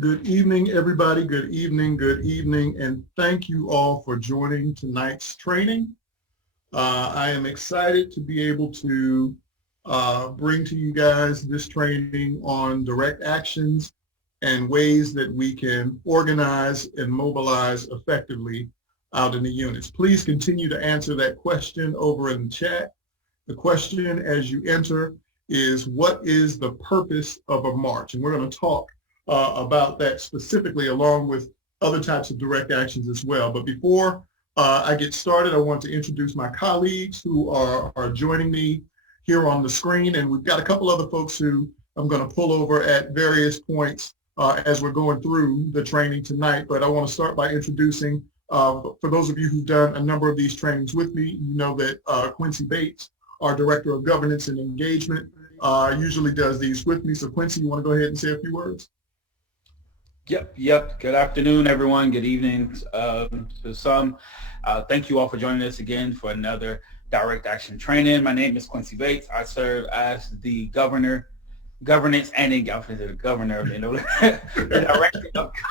Good evening, everybody. Good evening, and thank you all for joining tonight's training. I am excited to be able to bring to you guys this training on direct actions and ways that we can organize and mobilize effectively out in the units. Please continue to answer that question over in the chat. The question as you enter is, what is the purpose of a march? And we're going to talk about that specifically, along with other types of direct actions as well. But before I get started, I want to introduce my colleagues who are joining me here on the screen. And we've got a couple other folks who I'm going to pull over at various points as we're going through the training tonight. But I want to start by introducing, for those of you who've done a number of these trainings with me, you know that Quincy Bates, our Director of Governance and Engagement, usually does these with me. So Quincy, you want to go ahead and say a few words? Yep. Good afternoon, everyone. Good evening to some. Thank you all for joining us again for another direct action training. My name is Quincy Bates. I serve as the governance and the Director of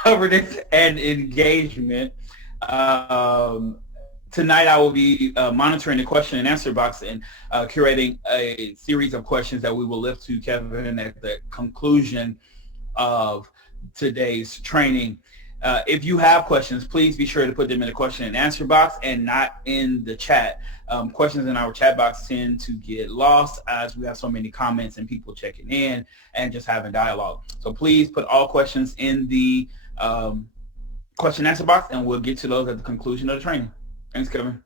Governance and Engagement. Tonight I will be monitoring the question and answer box and curating a series of questions that we will lift to Kevin at the conclusion of today's training. If you have questions, please be sure to put them in the question and answer box and not in the chat. Questions in our chat box tend to get lost as we have so many comments and people checking in and just having dialogue. So please put all questions in the question and answer box, and we'll get to those at the conclusion of the training. Thanks, Kevin.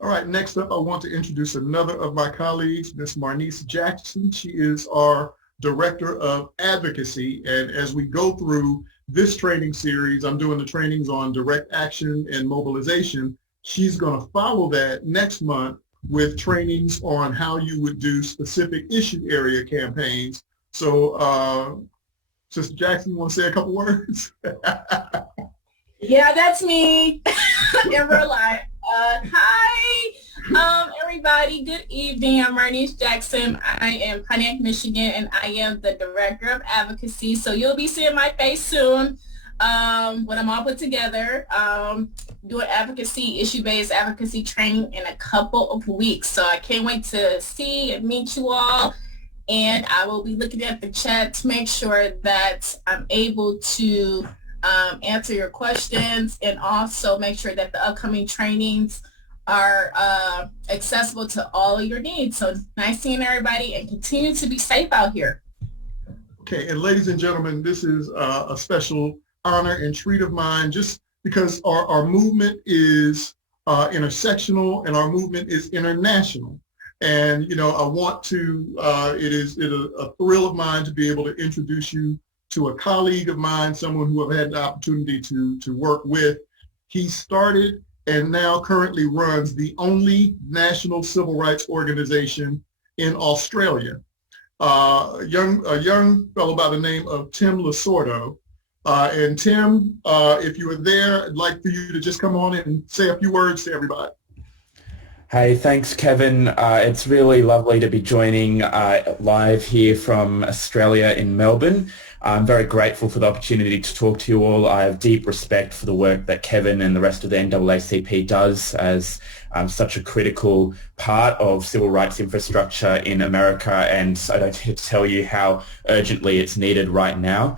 All right, next up, I want to introduce another of my colleagues, Ms. Myles Jackson. She is our Director of Advocacy, and as we go through this training series, I'm doing the trainings on direct action and mobilization. She's going to follow that next month with trainings on how you would do specific issue area campaigns. So, Sister Jackson, you want to say a couple words? Yeah, that's me in real life. Hi, everybody. Good evening. I'm Myles Jackson. I am Pontiac, Michigan, and I am the Director of Advocacy. So you'll be seeing my face soon when I'm all put together. Doing advocacy, issue-based advocacy training in a couple of weeks. So I can't wait to see and meet you all. And I will be looking at the chat to make sure that I'm able to answer your questions, and also make sure that the upcoming trainings are accessible to all of your needs. So nice seeing everybody, and continue to be safe out here. Okay, and ladies and gentlemen, this is a special honor and treat of mine, just because our movement is intersectional and our movement is international. And, you know, I want to, it is a thrill of mine to be able to introduce you to a colleague of mine, someone who I've had the opportunity to work with. He started and now currently runs the only national civil rights organization in Australia. A young fellow by the name of Tim Lasordo. And Tim, if you are there, I'd like for you to just come on and say a few words to everybody. Hey, thanks, Kevin. It's really lovely to be joining live here from Australia in Melbourne. I'm very grateful for the opportunity to talk to you all. I have deep respect for the work that Kevin and the rest of the NAACP does as such a critical part of civil rights infrastructure in America, and I don't have to tell you how urgently it's needed right now.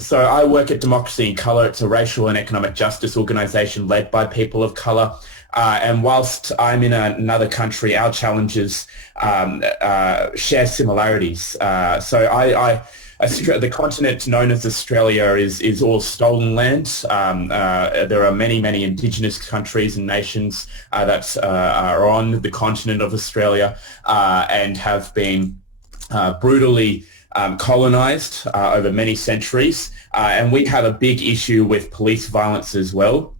So I work at Democracy in Colour. It's a racial and economic justice organisation led by people of colour. And whilst I'm in another country, our challenges share similarities. The continent known as Australia is all stolen land. There are many Indigenous countries and nations that are on the continent of Australia and have been brutally colonised over many centuries. And we have a big issue with police violence as well.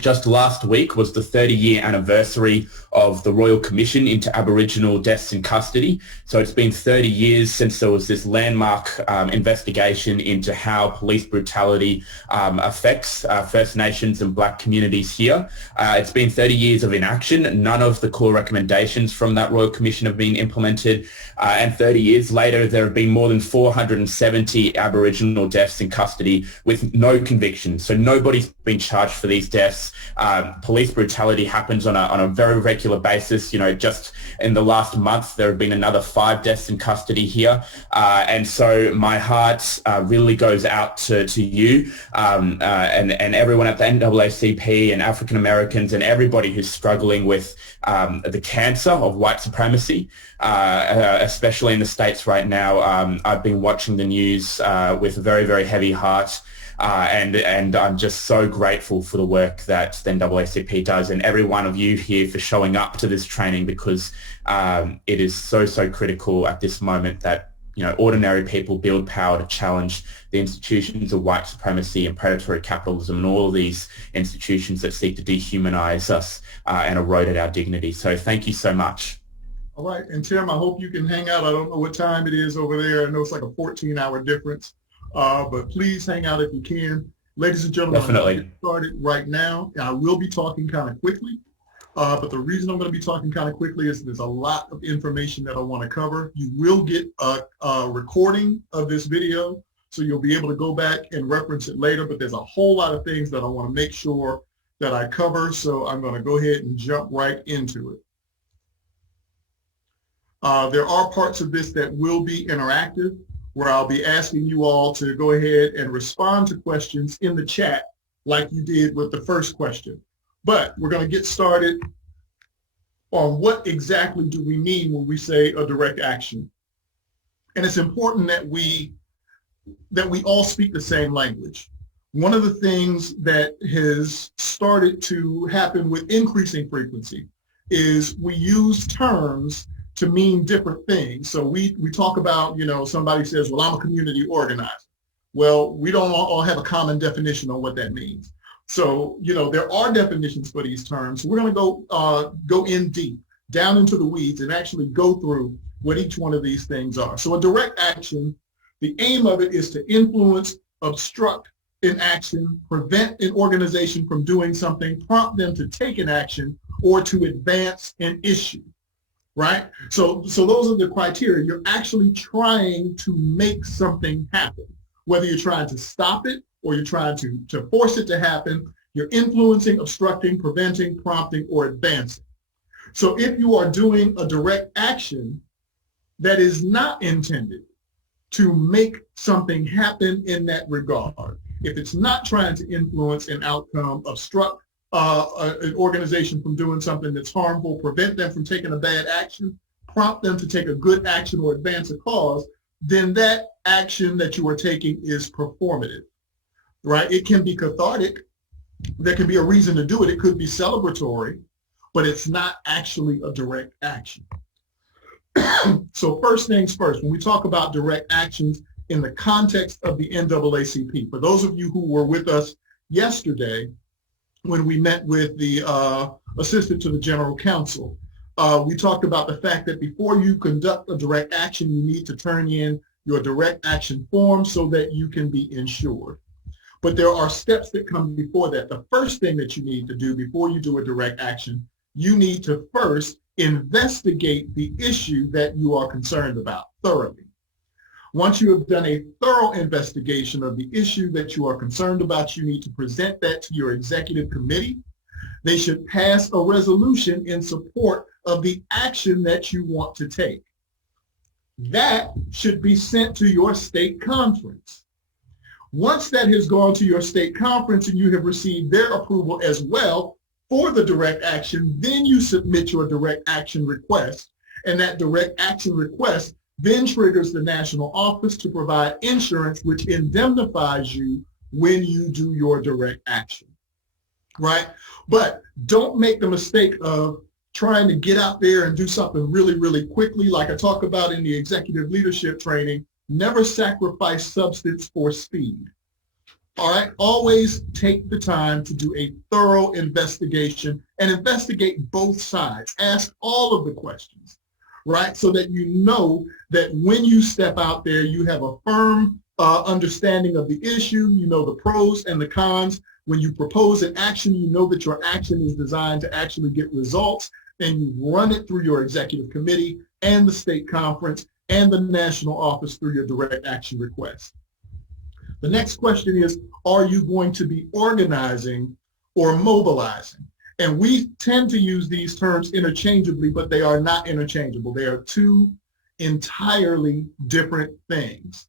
Just last week was the 30-year anniversary of the Royal Commission into Aboriginal Deaths in Custody. So it's been 30 years since there was this landmark investigation into how police brutality affects First Nations and Black communities here. It's been 30 years of inaction. None of the core recommendations from that Royal Commission have been implemented. And 30 years later, there have been more than 470 Aboriginal deaths in custody with no conviction. So nobody's been charged for these deaths. Police brutality happens on a very regular basis. You know, just in the last month, there have been another 5 deaths in custody here. And so my heart really goes out to you and everyone at the NAACP and African Americans and everybody who's struggling with the cancer of white supremacy, especially in the States right now. I've been watching the news with a very, very heavy heart. And I'm just so grateful for the work that the NAACP does and every one of you here for showing up to this training, because it is so critical at this moment that, you know, ordinary people build power to challenge the institutions of white supremacy and predatory capitalism and all of these institutions that seek to dehumanize us and erode at our dignity. So thank you so much. All right. And Tim, I hope you can hang out. I don't know what time it is over there. I know it's like a 14-hour difference. But please hang out if you can. Ladies and gentlemen, Definitely. I'm going to get started right now. I will be talking kind of quickly, but the reason I'm going to be talking kind of quickly is there's a lot of information that I want to cover. You will get a recording of this video, so you'll be able to go back and reference it later, but there's a whole lot of things that I want to make sure that I cover, so I'm going to go ahead and jump right into it. There are parts of this that will be interactive, where I'll be asking you all to go ahead and respond to questions in the chat like you did with the first question. But we're going to get started on what exactly do we mean when we say a direct action. And it's important that we all speak the same language. One of the things that has started to happen with increasing frequency is we use terms to mean different things. So we talk about, you know, somebody says, well, I'm a community organizer. Well, we don't all have a common definition on what that means. So, you know, there are definitions for these terms. So we're going to go in deep, down into the weeds, and actually go through what each one of these things are. So a direct action, the aim of it is to influence, obstruct an action, prevent an organization from doing something, prompt them to take an action, or to advance an issue. Right? So those are the criteria. You're actually trying to make something happen. Whether you're trying to stop it or you're trying to force it to happen, you're influencing, obstructing, preventing, prompting, or advancing. So if you are doing a direct action that is not intended to make something happen in that regard, if it's not trying to influence an outcome, obstruct an organization from doing something that's harmful, prevent them from taking a bad action, prompt them to take a good action or advance a cause, then that action that you are taking is performative, right? It can be cathartic. There can be a reason to do it. It could be celebratory, but it's not actually a direct action. So first things first, when we talk about direct actions in the context of the NAACP, for those of you who were with us yesterday, when we met with the assistant to the general counsel, we talked about the fact that before you conduct a direct action, you need to turn in your direct action form so that you can be insured. But there are steps that come before that. The first thing that you need to do before you do a direct action, you need to first investigate the issue that you are concerned about thoroughly. Once you have done a thorough investigation of the issue that you are concerned about, you need to present that to your executive committee. They should pass a resolution in support of the action that you want to take. That should be sent to your state conference. Once that has gone to your state conference and you have received their approval as well for the direct action, then you submit your direct action request, and that direct action request then triggers the national office to provide insurance, which indemnifies you when you do your direct action, right? But don't make the mistake of trying to get out there and do something really, really quickly. Like I talk about in the executive leadership training, never sacrifice substance for speed. All right, always take the time to do a thorough investigation and investigate both sides. Ask all of the questions, right? So that you know that when you step out there, you have a firm understanding of the issue, you know the pros and the cons. When you propose an action, you know that your action is designed to actually get results, and you run it through your executive committee and the state conference and the national office through your direct action request. The next question is, are you going to be organizing or mobilizing? And we tend to use these terms interchangeably, but they are not interchangeable. They are two entirely different things.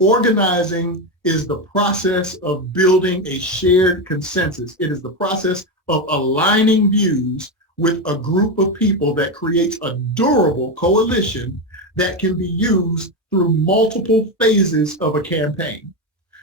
Organizing is the process of building a shared consensus. It is the process of aligning views with a group of people that creates a durable coalition that can be used through multiple phases of a campaign.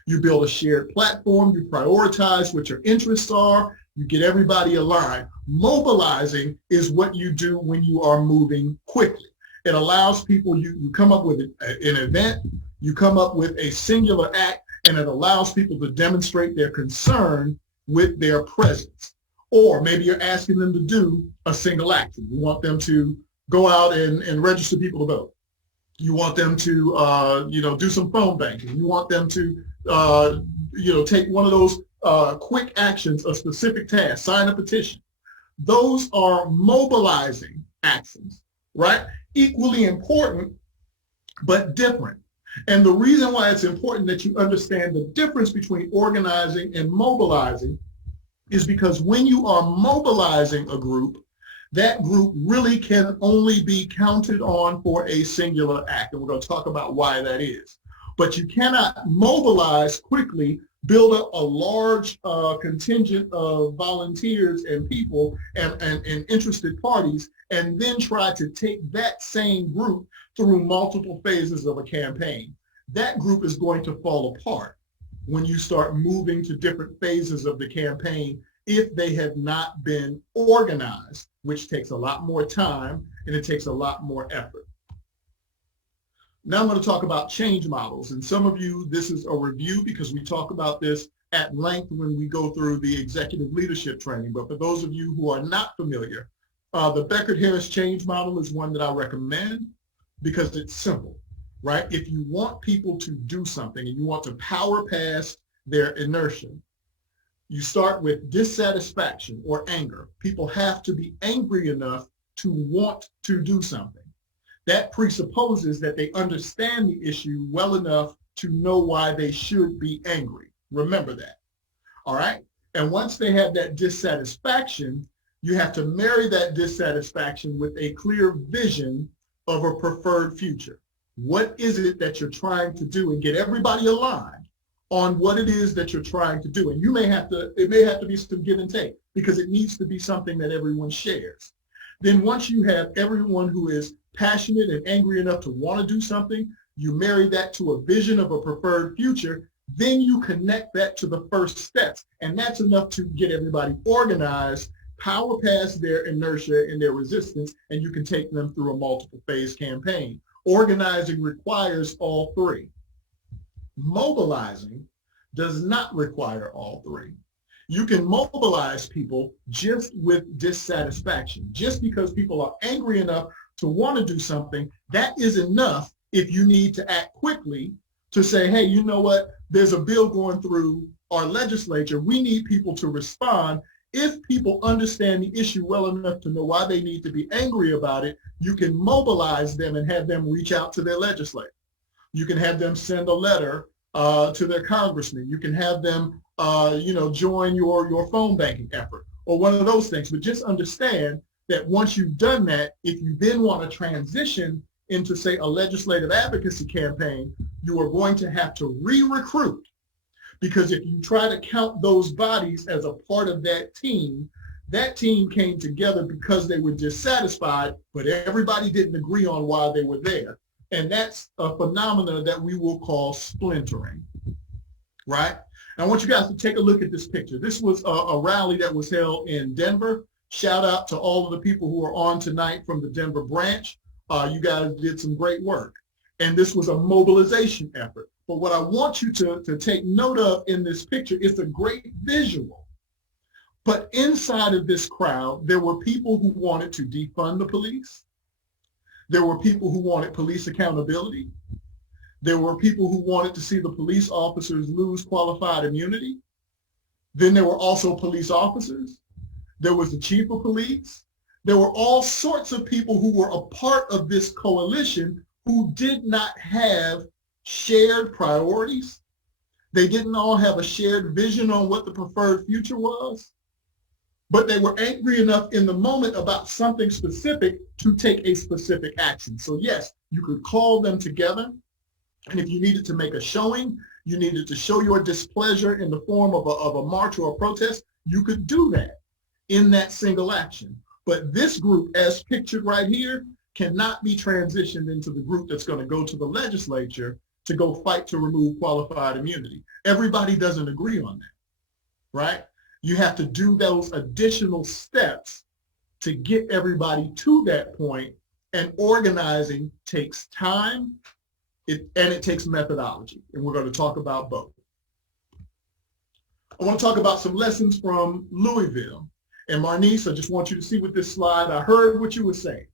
You build a shared platform, you prioritize what your interests are, you get everybody aligned. Mobilizing is what you do when you are moving quickly. It allows people, you come up with an event, you come up with a singular act, and it allows people to demonstrate their concern with their presence. Or maybe you're asking them to do a single action. You want them to go out and register people to vote. You want them to, do some phone banking. You want them to, take one of those quick actions, a specific task, sign a petition. Those are mobilizing actions, right? Equally important, but different. And the reason why it's important that you understand the difference between organizing and mobilizing is because when you are mobilizing a group, that group really can only be counted on for a singular act. And we're going to talk about why that is. But you cannot mobilize quickly, build up a large contingent of volunteers and people and interested parties, and then try to take that same group through multiple phases of a campaign. That group is going to fall apart when you start moving to different phases of the campaign if they have not been organized, which takes a lot more time and it takes a lot more effort. Now I'm going to talk about change models. And some of you, this is a review because we talk about this at length when we go through the executive leadership training. But for those of you who are not familiar, the Beckert-Harris change model is one that I recommend because it's simple, right? If you want people to do something and you want to power past their inertia, you start with dissatisfaction or anger. People have to be angry enough to want to do something. That presupposes that they understand the issue well enough to know why they should be angry. Remember that, all right? And once they have that dissatisfaction, you have to marry that dissatisfaction with a clear vision of a preferred future. What is it that you're trying to do, and get everybody aligned on what it is that you're trying to do. And it may have to be some give and take because it needs to be something that everyone shares. Then once you have everyone who is passionate and angry enough to want to do something, you marry that to a vision of a preferred future, then you connect that to the first steps. And that's enough to get everybody organized, power past their inertia and their resistance, and you can take them through a multiple phase campaign. Organizing requires all three. Mobilizing does not require all three. You can mobilize people just with dissatisfaction. Just because people are angry enough to want to do something, that is enough if you need to act quickly to say, hey, you know what? There's a bill going through our legislature. We need people to respond. If people understand the issue well enough to know why they need to be angry about it, you can mobilize them and have them reach out to their legislator. You can have them send a letter to their congressman. You can have them, join your phone banking effort or one of those things. But just understand that once you've done that, if you then want to transition into, say, a legislative advocacy campaign, you are going to have to re-recruit. Because if you try to count those bodies as a part of that team came together because they were dissatisfied, but everybody didn't agree on why they were there. And that's a phenomenon that we will call splintering, right? And I want you guys to take a look at this picture. This was a rally that was held in Denver. Shout out to all of the people who are on tonight from the Denver branch. You guys did some great work. And this was a mobilization effort. But what I want you to take note of in this picture is a great visual. But inside of this crowd, there were people who wanted to defund the police. There were people who wanted police accountability. There were people who wanted to see the police officers lose qualified immunity. Then there were also police officers. There was the chief of police. There were all sorts of people who were a part of this coalition who did not have shared priorities. They didn't all have a shared vision on what the preferred future was, but they were angry enough in the moment about something specific to take a specific action. So yes, you could call them together, and if you needed to make a showing, you needed to show your displeasure in the form of a march or a protest, you could do that in that single action. But this group, as pictured right here, cannot be transitioned into the group that's going to go to the legislature to go fight to remove qualified immunity. Everybody doesn't agree on that, right? You have to do those additional steps to get everybody to that point, and organizing takes time and it takes methodology, and we're going to talk about both. I want to talk about some lessons from Louisville. And Marnice, I just want you to see with this slide, I heard what you were saying,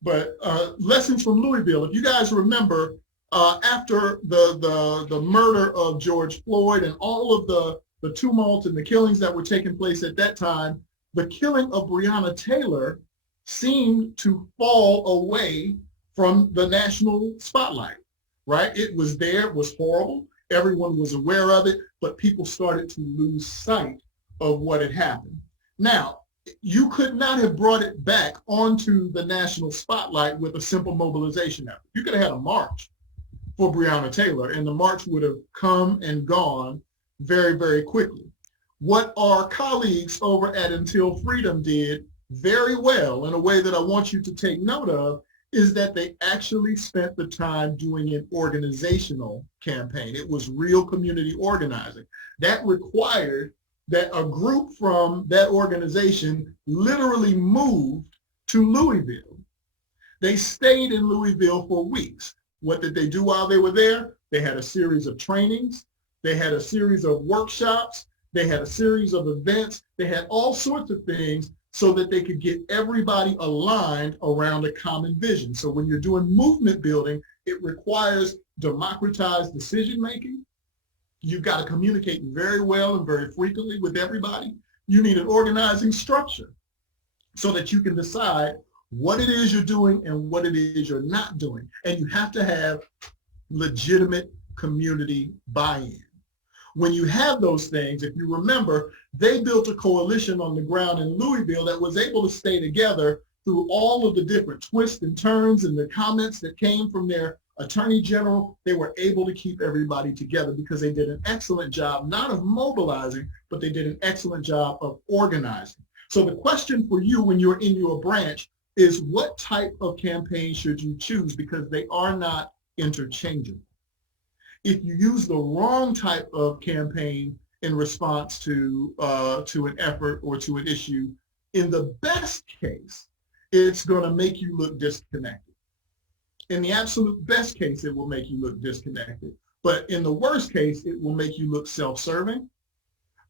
but lessons from Louisville. If you guys remember, after the murder of George Floyd and all of the tumult and the killings that were taking place at that time, the killing of Breonna Taylor seemed to fall away from the national spotlight, right? It was there, it was horrible. Everyone was aware of it, but people started to lose sight of what had happened. Now, you could not have brought it back onto the national spotlight with a simple mobilization effort. You could have had a march for Breonna Taylor, and the march would have come and gone very, very quickly. What our colleagues over at Until Freedom did very well, in a way that I want you to take note of, is that they actually spent the time doing an organizational campaign. It was real community organizing. That required that a group from that organization literally moved to Louisville. They stayed in Louisville for weeks. What did they do while they were there? They had a series of trainings. They had a series of workshops. They had a series of events. They had all sorts of things so that they could get everybody aligned around a common vision. So when you're doing movement building, it requires democratized decision-making. You've got to communicate very well and very frequently with everybody. You need an organizing structure so that you can decide what it is you're doing and what it is you're not doing. And you have to have legitimate community buy-in. When you have those things, if you remember, they built a coalition on the ground in Louisville that was able to stay together through all of the different twists and turns and the comments that came from their attorney general. They were able to keep everybody together because they did an excellent job, not of mobilizing, but they did an excellent job of organizing. So the question for you when you're in your branch is, what type of campaign should you choose? Because they are not interchangeable. If you use the wrong type of campaign in response to an effort or to an issue, in the best case, it's going to make you look disconnected. In the absolute best case, it will make you look disconnected. But in the worst case, it will make you look self-serving.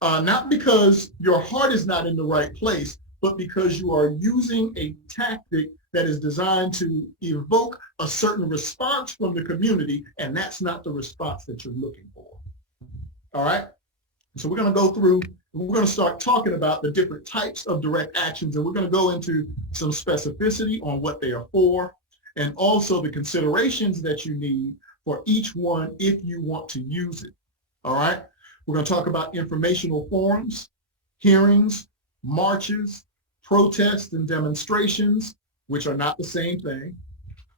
Not because your heart is not in the right place, but because you are using a tactic that is designed to evoke a certain response from the community, and that's not the response that you're looking for. All right? So we're going to go through, we're going to start talking about the different types of direct actions, and we're going to go into some specificity on what they are for, and also the considerations that you need for each one if you want to use it. All right? We're going to talk about informational forums, hearings, marches, protests and demonstrations, which are not the same thing,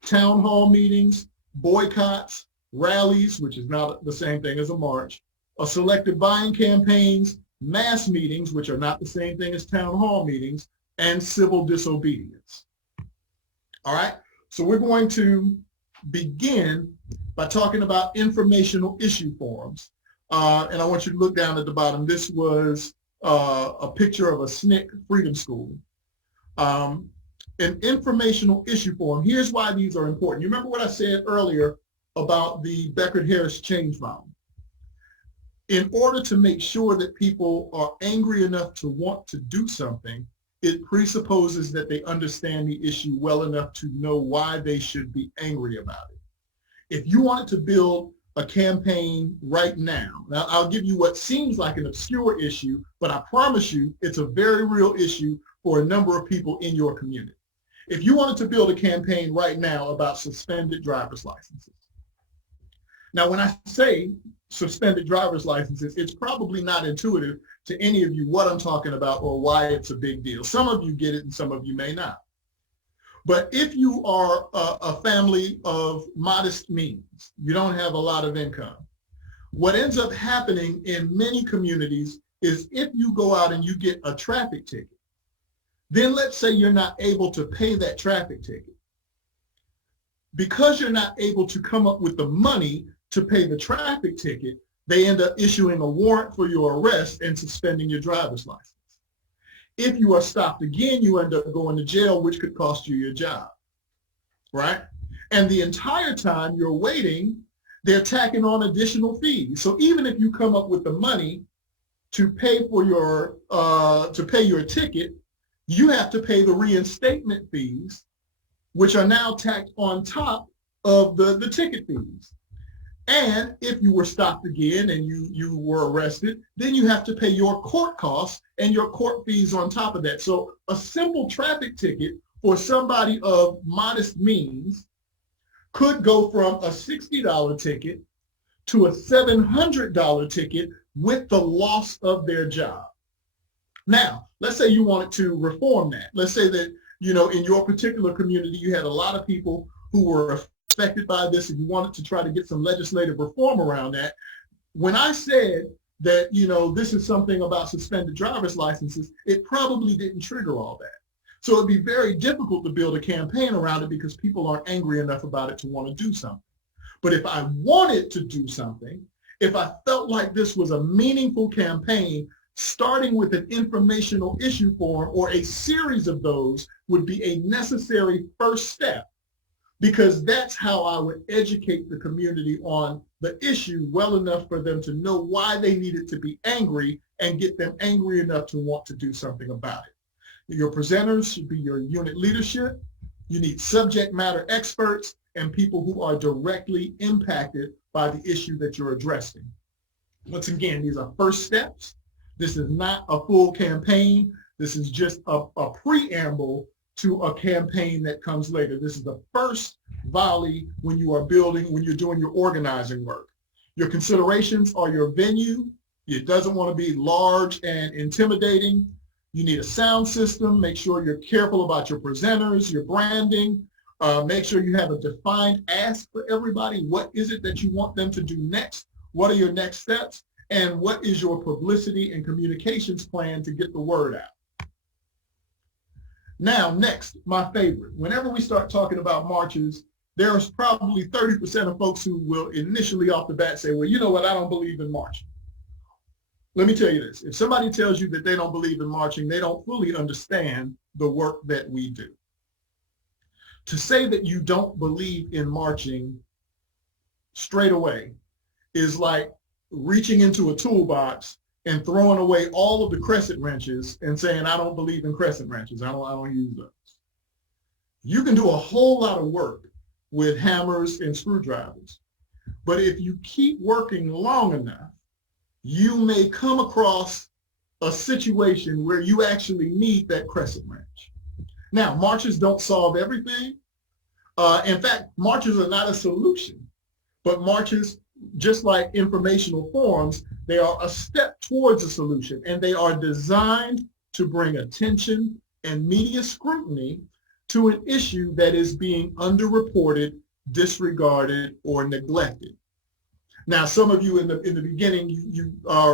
town hall meetings, boycotts, rallies, which is not the same thing as a march, selective buying campaigns, mass meetings, which are not the same thing as town hall meetings, and civil disobedience. All right, so we're going to begin by talking about informational issue forums. And I want you to look down at the bottom. This was a picture of a SNCC Freedom School. An informational issue forum. Here's why these are important. You remember what I said earlier about the Beckett-Harris change model. In order to make sure that people are angry enough to want to do something, it presupposes that they understand the issue well enough to know why they should be angry about it. If you wanted to build a campaign right now, I'll give you what seems like an obscure issue, but I promise you it's a very real issue for a number of people in your community. If you wanted to build a campaign right now about suspended driver's licenses. Now, when I say suspended driver's licenses, it's probably not intuitive to any of you what I'm talking about or why it's a big deal. Some of you get it and some of you may not. But if you are a family of modest means, you don't have a lot of income, what ends up happening in many communities is if you go out and you get a traffic ticket, then let's say you're not able to pay that traffic ticket. Because you're not able to come up with the money to pay the traffic ticket, they end up issuing a warrant for your arrest and suspending your driver's license. If you are stopped again, you end up going to jail, which could cost you your job, right? And the entire time you're waiting, they're tacking on additional fees. So even if you come up with the money to pay for your ticket, you have to pay the reinstatement fees, which are now tacked on top of the ticket fees. And if you were stopped again and you were arrested, then you have to pay your court costs and your court fees on top of that. So a simple traffic ticket for somebody of modest means could go from a $60 ticket to a $700 ticket with the loss of their job. Now, let's say you wanted to reform that. Let's say that, you know, in your particular community, you had a lot of people who were affected by this and you wanted to try to get some legislative reform around that. When I said that, you know, this is something about suspended driver's licenses, it probably didn't trigger all that. So it'd be very difficult to build a campaign around it because people aren't angry enough about it to want to do something. But if I wanted to do something, if I felt like this was a meaningful campaign, starting with an informational issue form or a series of those would be a necessary first step, because that's how I would educate the community on the issue well enough for them to know why they needed to be angry and get them angry enough to want to do something about it. Your presenters should be your unit leadership. You need subject matter experts and people who are directly impacted by the issue that you're addressing. Once again, these are first steps. This is not a full campaign. This is just a preamble to a campaign that comes later. This is the first volley when you are building, when you're doing your organizing work. Your considerations are your venue. It doesn't want to be large and intimidating. You need a sound system. Make sure you're careful about your presenters, your branding. Make sure you have a defined ask for everybody. What is it that you want them to do next? What are your next steps? And what is your publicity and communications plan to get the word out? Now, next, my favorite. Whenever we start talking about marches, there's probably 30% of folks who will initially off the bat say, well, you know what, I don't believe in marching. Let me tell you this. If somebody tells you that they don't believe in marching, they don't fully understand the work that we do. To say that you don't believe in marching straight away is like reaching into a toolbox and throwing away all of the crescent wrenches and saying, I don't believe in crescent wrenches. I don't use those. You can do a whole lot of work with hammers and screwdrivers. But if you keep working long enough, you may come across a situation where you actually need that crescent wrench. Now, marches don't solve everything. In fact, marches are not a solution, but marches, just like informational forums, they are a step towards a solution, and they are designed to bring attention and media scrutiny to an issue that is being underreported, disregarded, or neglected. Now, some of you in the beginning, you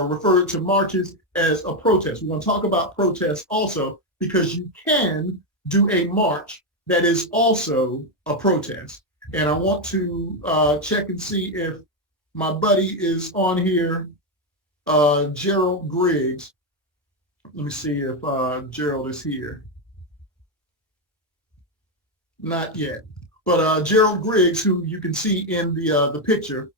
referred to marches as a protest. We're going to talk about protests also, because you can do a march that is also a protest. And I want to check and see if my buddy is on here, Gerald Griggs. Let me see if Gerald is here. Not yet. But Gerald Griggs, who you can see in the picture,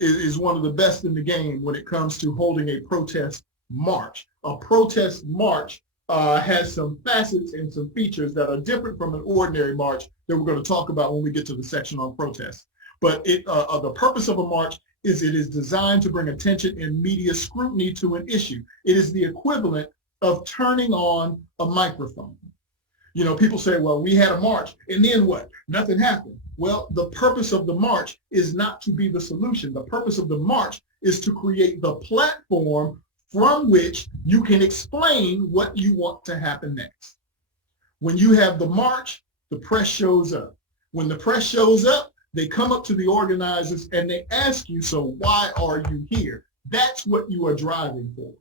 is one of the best in the game when it comes to holding a protest march. A protest march has some facets and some features that are different from an ordinary march that we're going to talk about when we get to the section on protests. But the purpose of a march is it is designed to bring attention and media scrutiny to an issue. It is the equivalent of turning on a microphone. You know, people say, well, we had a march, and then what? Nothing happened. Well, the purpose of the march is not to be the solution. The purpose of the march is to create the platform from which you can explain what you want to happen next. When you have the march, the press shows up. When the press shows up, they come up to the organizers and they ask you, so why are you here? That's what you are driving for.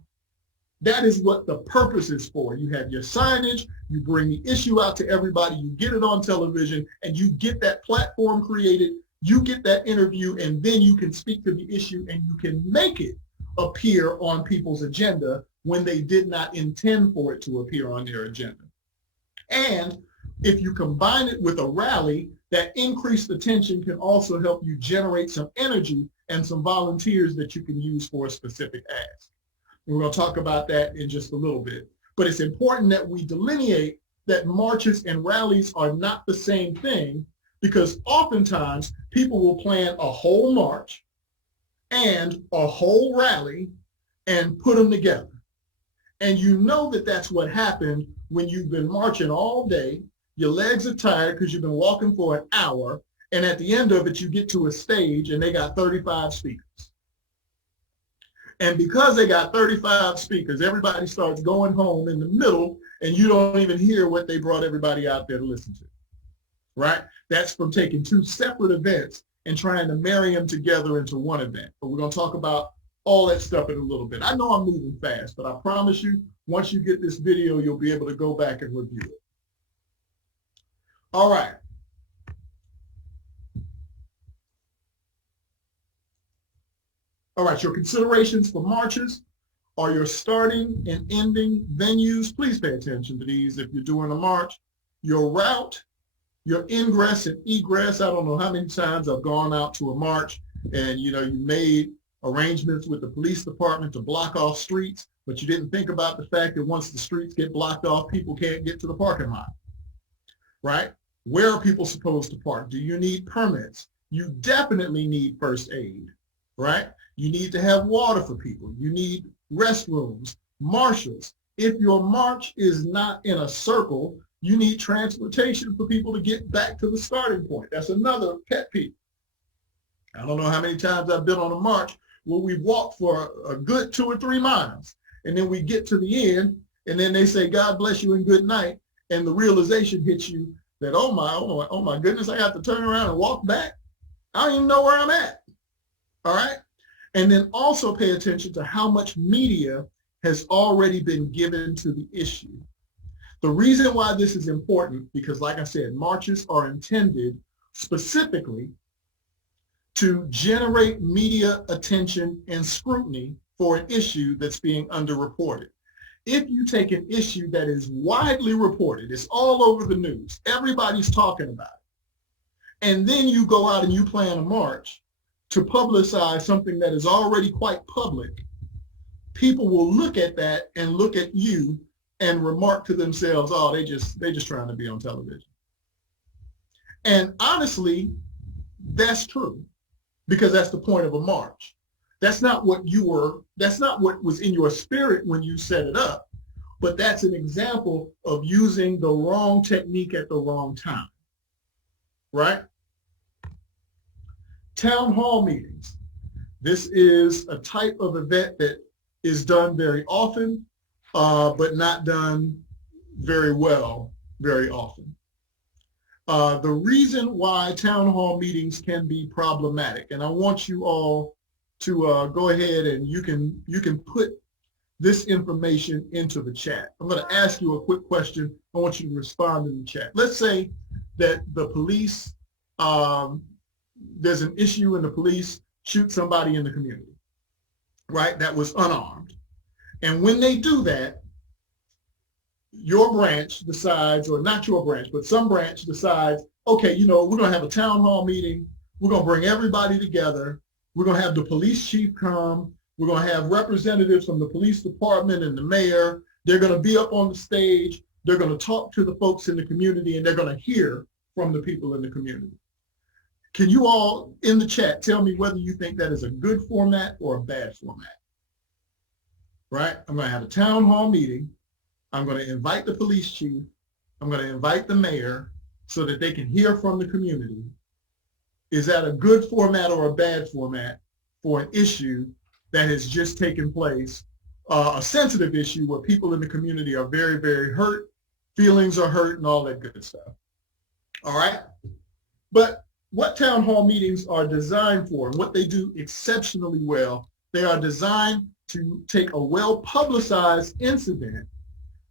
That is what the purpose is for. You have your signage, you bring the issue out to everybody, you get it on television, and you get that platform created, you get that interview, and then you can speak to the issue and you can make it appear on people's agenda when they did not intend for it to appear on their agenda. And if you combine it with a rally, that increased attention can also help you generate some energy and some volunteers that you can use for a specific ask. And we're going to talk about that in just a little bit. But it's important that we delineate that marches and rallies are not the same thing, because oftentimes people will plan a whole march and a whole rally and put them together. And you know that that's what happened when you've been marching all day, your legs are tired because you've been walking for an hour, and at the end of it, you get to a stage and they got 35 speakers. And because they got 35 speakers, everybody starts going home in the middle, and you don't even hear what they brought everybody out there to listen to, right? That's from taking two separate events and trying to marry them together into one event. But we're going to talk about all that stuff in a little bit. I know I'm moving fast, but I promise you, once you get this video, you'll be able to go back and review it. All right. All right, your considerations for marches are your starting and ending venues. Please pay attention to these if you're doing a march. Your route, your ingress and egress. I don't know how many times I've gone out to a march and, you made arrangements with the police department to block off streets, but you didn't think about the fact that once the streets get blocked off, people can't get to the parking lot, right? Where are people supposed to park? Do you need permits? You definitely need first aid, right? You need to have water for people. You need restrooms, marshals. If your march is not in a circle, you need transportation for people to get back to the starting point. That's another pet peeve. I don't know how many times I've been on a march where we walked for a good 2 or 3 miles, and then we get to the end, and then they say, God bless you and good night, and the realization hits you that, oh my goodness, I got to turn around and walk back. I don't even know where I'm at, all right? And then also pay attention to how much media has already been given to the issue. The reason why this is important, because like I said, marches are intended specifically to generate media attention and scrutiny for an issue that's being underreported. If you take an issue that is widely reported, it's all over the news, everybody's talking about it, and then you go out and you plan a march to publicize something that is already quite public, people will look at that and look at you and remark to themselves, oh, they just trying to be on television. And honestly, that's true, because that's the point of a march. That's not what was in your spirit when you set it up, but that's an example of using the wrong technique at the wrong time, right? Town hall meetings. This is a type of event that is done very often, but not done very well very often. The reason why town hall meetings can be problematic, and I want you all to go ahead and you can put this information into the chat. I'm going to ask you a quick question. I want you to respond in the chat. Let's say that the police, there's an issue and the police shoot somebody in the community, right, that was unarmed. And when they do that, your branch decides, or not your branch, but some branch decides, okay, you know, we're going to have a town hall meeting. We're going to bring everybody together. We're going to have the police chief come. We're going to have representatives from the police department and the mayor. They're going to be up on the stage. They're going to talk to the folks in the community, and they're going to hear from the people in the community. Can you all in the chat tell me whether you think that is a good format or a bad format? Right? I'm going to have a town hall meeting. I'm going to invite the police chief. I'm going to invite the mayor so that they can hear from the community. Is that a good format or a bad format for an issue that has just taken place, a sensitive issue where people in the community are very, very hurt, feelings are hurt, and all that good stuff? All right? But what town hall meetings are designed for, and what they do exceptionally well, they are designed to take a well-publicized incident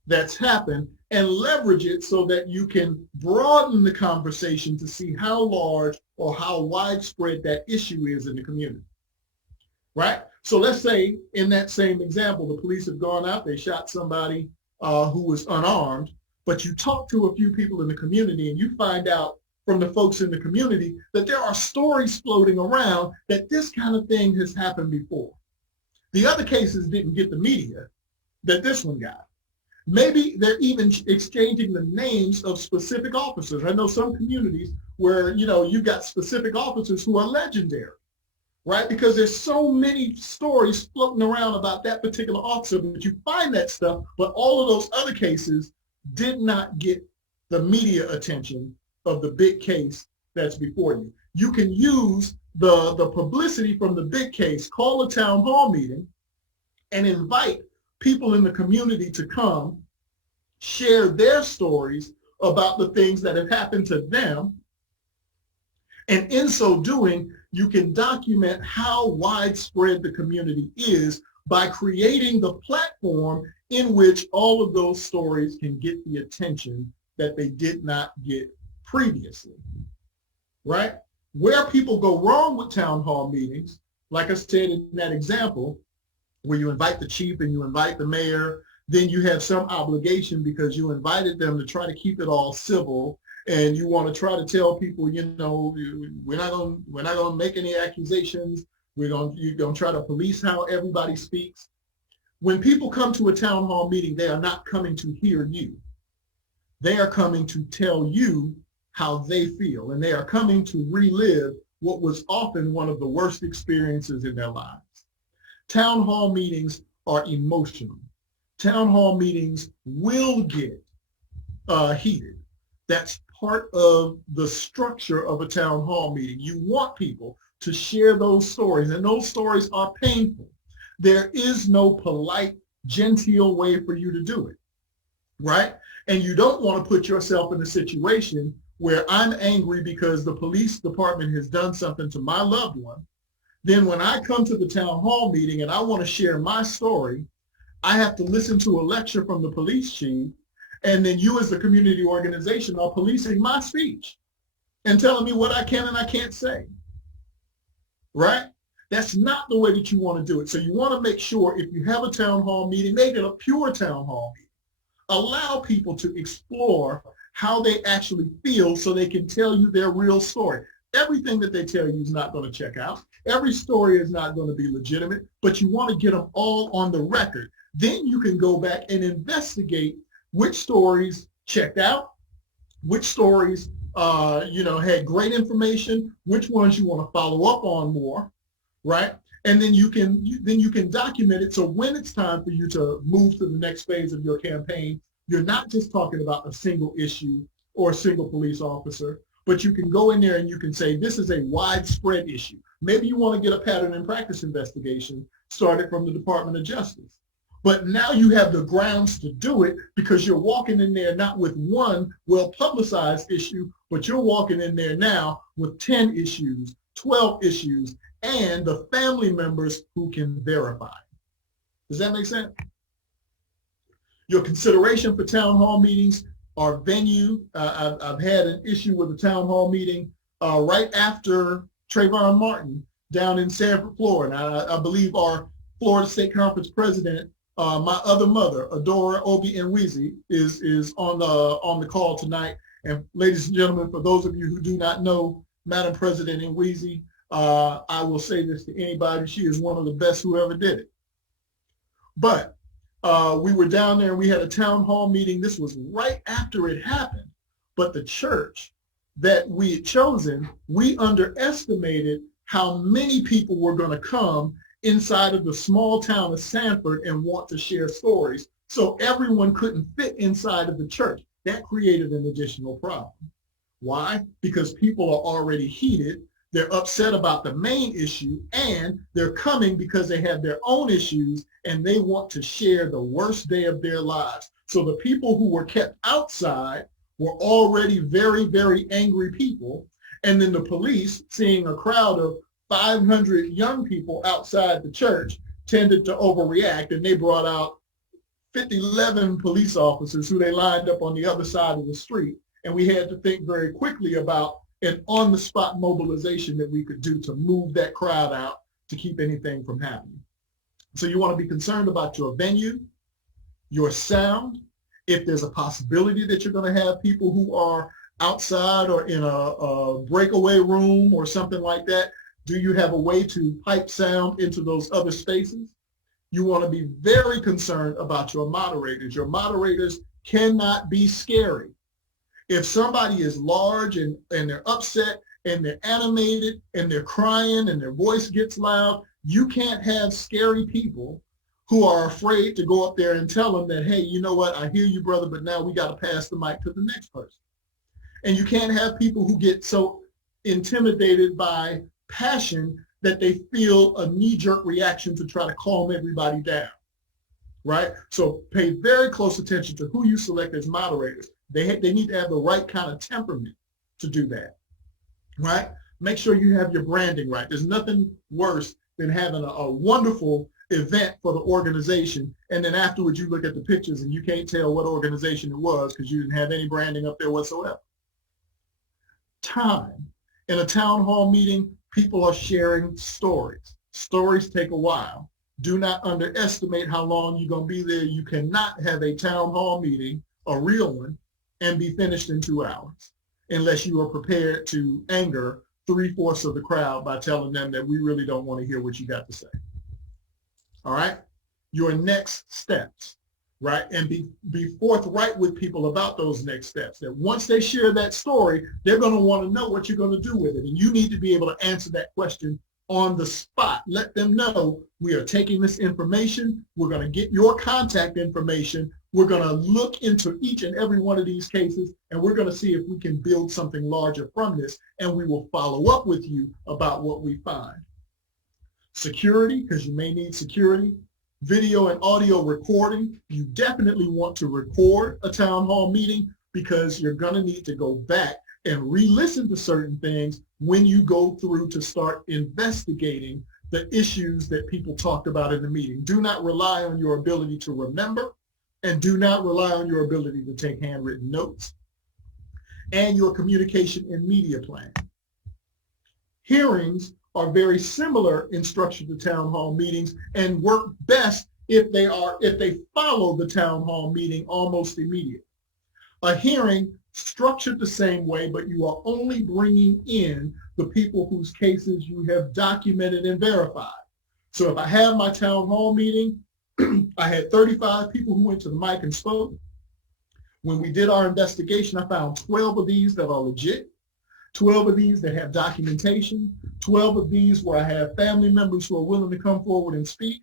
that's happened and leverage it so that you can broaden the conversation to see how large or how widespread that issue is in the community, right? So let's say in that same example, the police have gone out, they shot somebody who was unarmed, but you talk to a few people in the community and you find out from the folks in the community that there are stories floating around that this kind of thing has happened before. The other cases didn't get the media that this one got. Maybe they're even exchanging the names of specific officers. I know some communities where, you know, you've got specific officers who are legendary, right? Because there's so many stories floating around about that particular officer, but you find that stuff, but all of those other cases did not get the media attention of the big case that's before you. You can use the publicity from the big case, call a town hall meeting, and invite people in the community to come share their stories about the things that have happened to them. And in so doing, you can document how widespread the community is by creating the platform in which all of those stories can get the attention that they did not get previously, right? Where people go wrong with town hall meetings, like I said in that example, where you invite the chief and you invite the mayor, then you have some obligation because you invited them to try to keep it all civil, and you want to try to tell people, you know, we're not going to make any accusations. You're going to try to police how everybody speaks. When people come to a town hall meeting, they are not coming to hear you. They are coming to tell you how they feel, and they are coming to relive what was often one of the worst experiences in their lives. Town hall meetings are emotional. Town hall meetings will get heated. That's part of the structure of a town hall meeting. You want people to share those stories, and those stories are painful. There is no polite, genteel way for you to do it, right? And you don't want to put yourself in a situation where I'm angry because the police department has done something to my loved one. Then when I come to the town hall meeting and I want to share my story, I have to listen to a lecture from the police chief, and then you as the community organization are policing my speech and telling me what I can and I can't say, right? That's not the way that you want to do it. So you want to make sure if you have a town hall meeting, make it a pure town hall meeting. Allow people to explore how they actually feel so they can tell you their real story. Everything that they tell you is not going to check out. Every story is not going to be legitimate, but you want to get them all on the record. Then you can go back and investigate which stories checked out, which stories had great information, which ones you want to follow up on more, right? And then you can document it. So when it's time for you to move to the next phase of your campaign, you're not just talking about a single issue or a single police officer, but you can go in there and you can say, this is a widespread issue. Maybe you want to get a pattern and practice investigation started from the Department of Justice. But now you have the grounds to do it because you're walking in there not with one well-publicized issue, but you're walking in there now with 10 issues, 12 issues, and the family members who can verify. Does that make sense? Your consideration for town hall meetings are venue. I've had an issue with a town hall meeting right after Trayvon Martin down in Sanford, Florida. I believe our Florida State Conference president, my other mother, Adora Obi Enwizi, is on the call tonight, And ladies and gentlemen, for those of you who do not know Madam President Nweezy, I will say this to anybody, she is one of the best who ever did it. But we were down there and we had a town hall meeting. This was right after it happened. But the church that we had chosen, we underestimated how many people were going to come inside of the small town of Sanford and want to share stories. So everyone couldn't fit inside of the church. That created an additional problem. Why? Because people are already heated. They're upset about the main issue, and they're coming because they have their own issues and they want to share the worst day of their lives. So the people who were kept outside were already very, very angry people. And then the police, seeing a crowd of 500 young people outside the church, tended to overreact, and they brought out 11 police officers who they lined up on the other side of the street. And we had to think very quickly about an on-the-spot mobilization that we could do to move that crowd out to keep anything from happening. So you want to be concerned about your venue, your sound. If there's a possibility that you're going to have people who are outside or in a breakaway room or something like that, do you have a way to pipe sound into those other spaces? You want to be very concerned about your moderators. Your moderators cannot be scary. If somebody is large and they're upset and they're animated and they're crying and their voice gets loud, you can't have scary people who are afraid to go up there and tell them that, hey, you know what, I hear you, brother, but now we got to pass the mic to the next person. And you can't have people who get so intimidated by passion that they feel a knee-jerk reaction to try to calm everybody down, right? So pay very close attention to who you select as moderators. They need to have the right kind of temperament to do that, right? Make sure you have your branding right. There's nothing worse than having a wonderful event for the organization, and then afterwards you look at the pictures and you can't tell what organization it was because you didn't have any branding up there whatsoever. Time. In a town hall meeting, people are sharing stories. Stories take a while. Do not underestimate how long you're going to be there. You cannot have a town hall meeting, a real one, and be finished in 2 hours unless you are prepared to anger 3/4 of the crowd by telling them that we really don't want to hear what you got to say. All right? Your next steps, right? And be forthright with people about those next steps. That once they share that story, they're going to want to know what you're going to do with it. And you need to be able to answer that question on the spot. Let them know we are taking this information. We're going to get your contact information. We're going to look into each and every one of these cases, and we're going to see if we can build something larger from this, and we will follow up with you about what we find. Security, because you may need security. Video and audio recording. You definitely want to record a town hall meeting because you're going to need to go back and re-listen to certain things when you go through to start investigating the issues that people talked about in the meeting. Do not rely on your ability to remember, and do not rely on your ability to take handwritten notes, and your communication and media plan. Hearings are very similar in structure to town hall meetings and work best if they follow the town hall meeting almost immediately. A hearing structured the same way, but you are only bringing in the people whose cases you have documented and verified. So if I have my town hall meeting, I had 35 people who went to the mic and spoke. When we did our investigation, I found 12 of these that are legit, 12 of these that have documentation, 12 of these where I have family members who are willing to come forward and speak.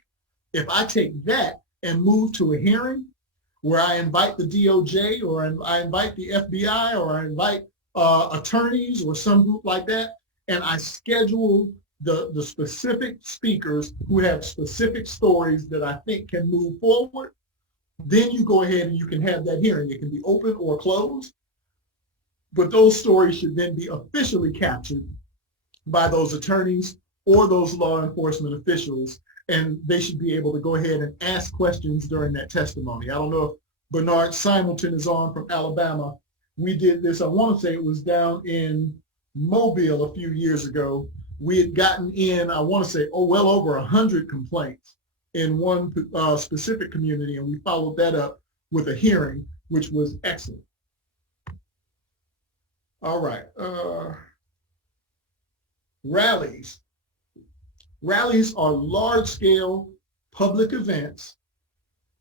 If I take that and move to a hearing where I invite the DOJ or I invite the FBI or I invite attorneys or some group like that, and I schedule the specific speakers who have specific stories that I think can move forward, then you go ahead and you can have that hearing. It can be open or closed, but those stories should then be officially captured by those attorneys or those law enforcement officials, and they should be able to go ahead and ask questions during that testimony. I don't know if Bernard Simelton is on from Alabama. We did this, I want to say it was down in Mobile a few years ago. We had gotten in, I want to say, well over 100 complaints in one specific community, and we followed that up with a hearing, which was excellent. All right. Rallies. Rallies are large-scale public events.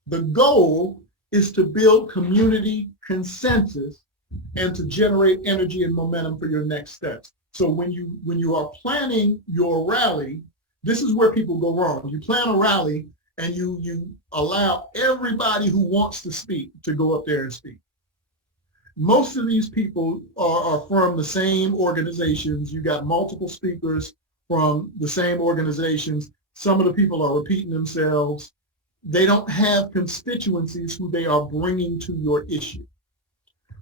The goal is to build community consensus and to generate energy and momentum for your next steps. So when you are planning your rally, this is where people go wrong. You plan a rally and you allow everybody who wants to speak to go up there and speak. Most of these people are from the same organizations. You got multiple speakers from the same organizations. Some of the people are repeating themselves. They don't have constituencies who they are bringing to your issue,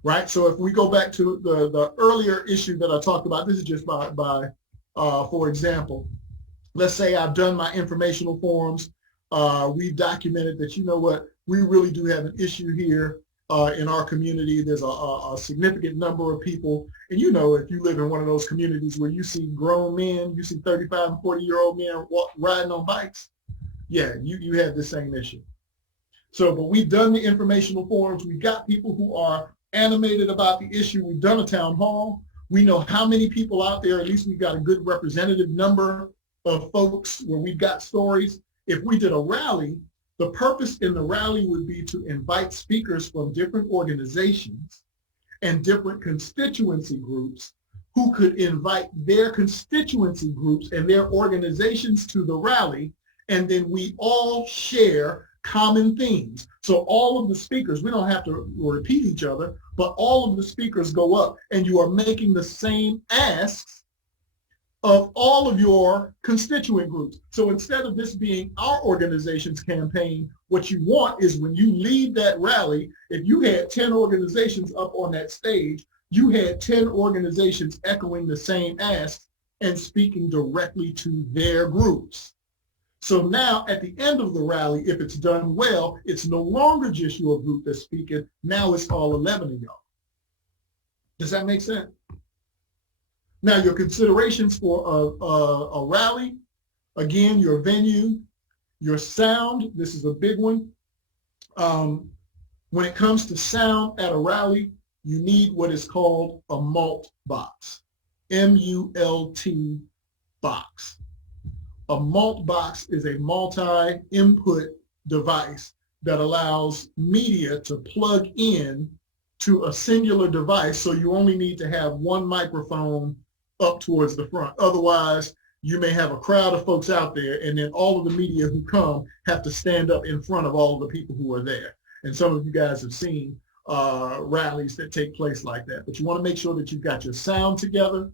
right? So if we go back to the earlier issue that I talked about, this is just for example, let's say I've done my informational forums. We've documented that, you know what, we really do have an issue here in our community. There's a significant number of people. And you know, if you live in one of those communities where you see grown men, you see 35 and 40-year-old men riding on bikes, yeah, you have the same issue. So, but we've done the informational forums. We've got people who are animated about the issue. We've done a town hall. We know how many people out there. At least we've got a good representative number of folks where we've got stories. If we did a rally, the purpose in the rally would be to invite speakers from different organizations and different constituency groups who could invite their constituency groups and their organizations to the rally, and then we all share common themes. So all of the speakers, we don't have to repeat each other, but all of the speakers go up and you are making the same asks of all of your constituent groups. So instead of this being our organization's campaign, what you want is when you leave that rally, if you had 10 organizations up on that stage, you had 10 organizations echoing the same ask and speaking directly to their groups. So now at the end of the rally, if it's done well, it's no longer just your group that's speaking. Now it's all 11 of y'all. Does that make sense? Now, your considerations for a rally, again, your venue, your sound, this is a big one. When it comes to sound at a rally, you need what is called a mult box, M-U-L-T box. A mult box is a multi-input device that allows media to plug in to a singular device, so you only need to have one microphone up towards the front. Otherwise, you may have a crowd of folks out there, and then all of the media who come have to stand up in front of all of the people who are there. And some of you guys have seen rallies that take place like that. But you want to make sure that you've got your sound together,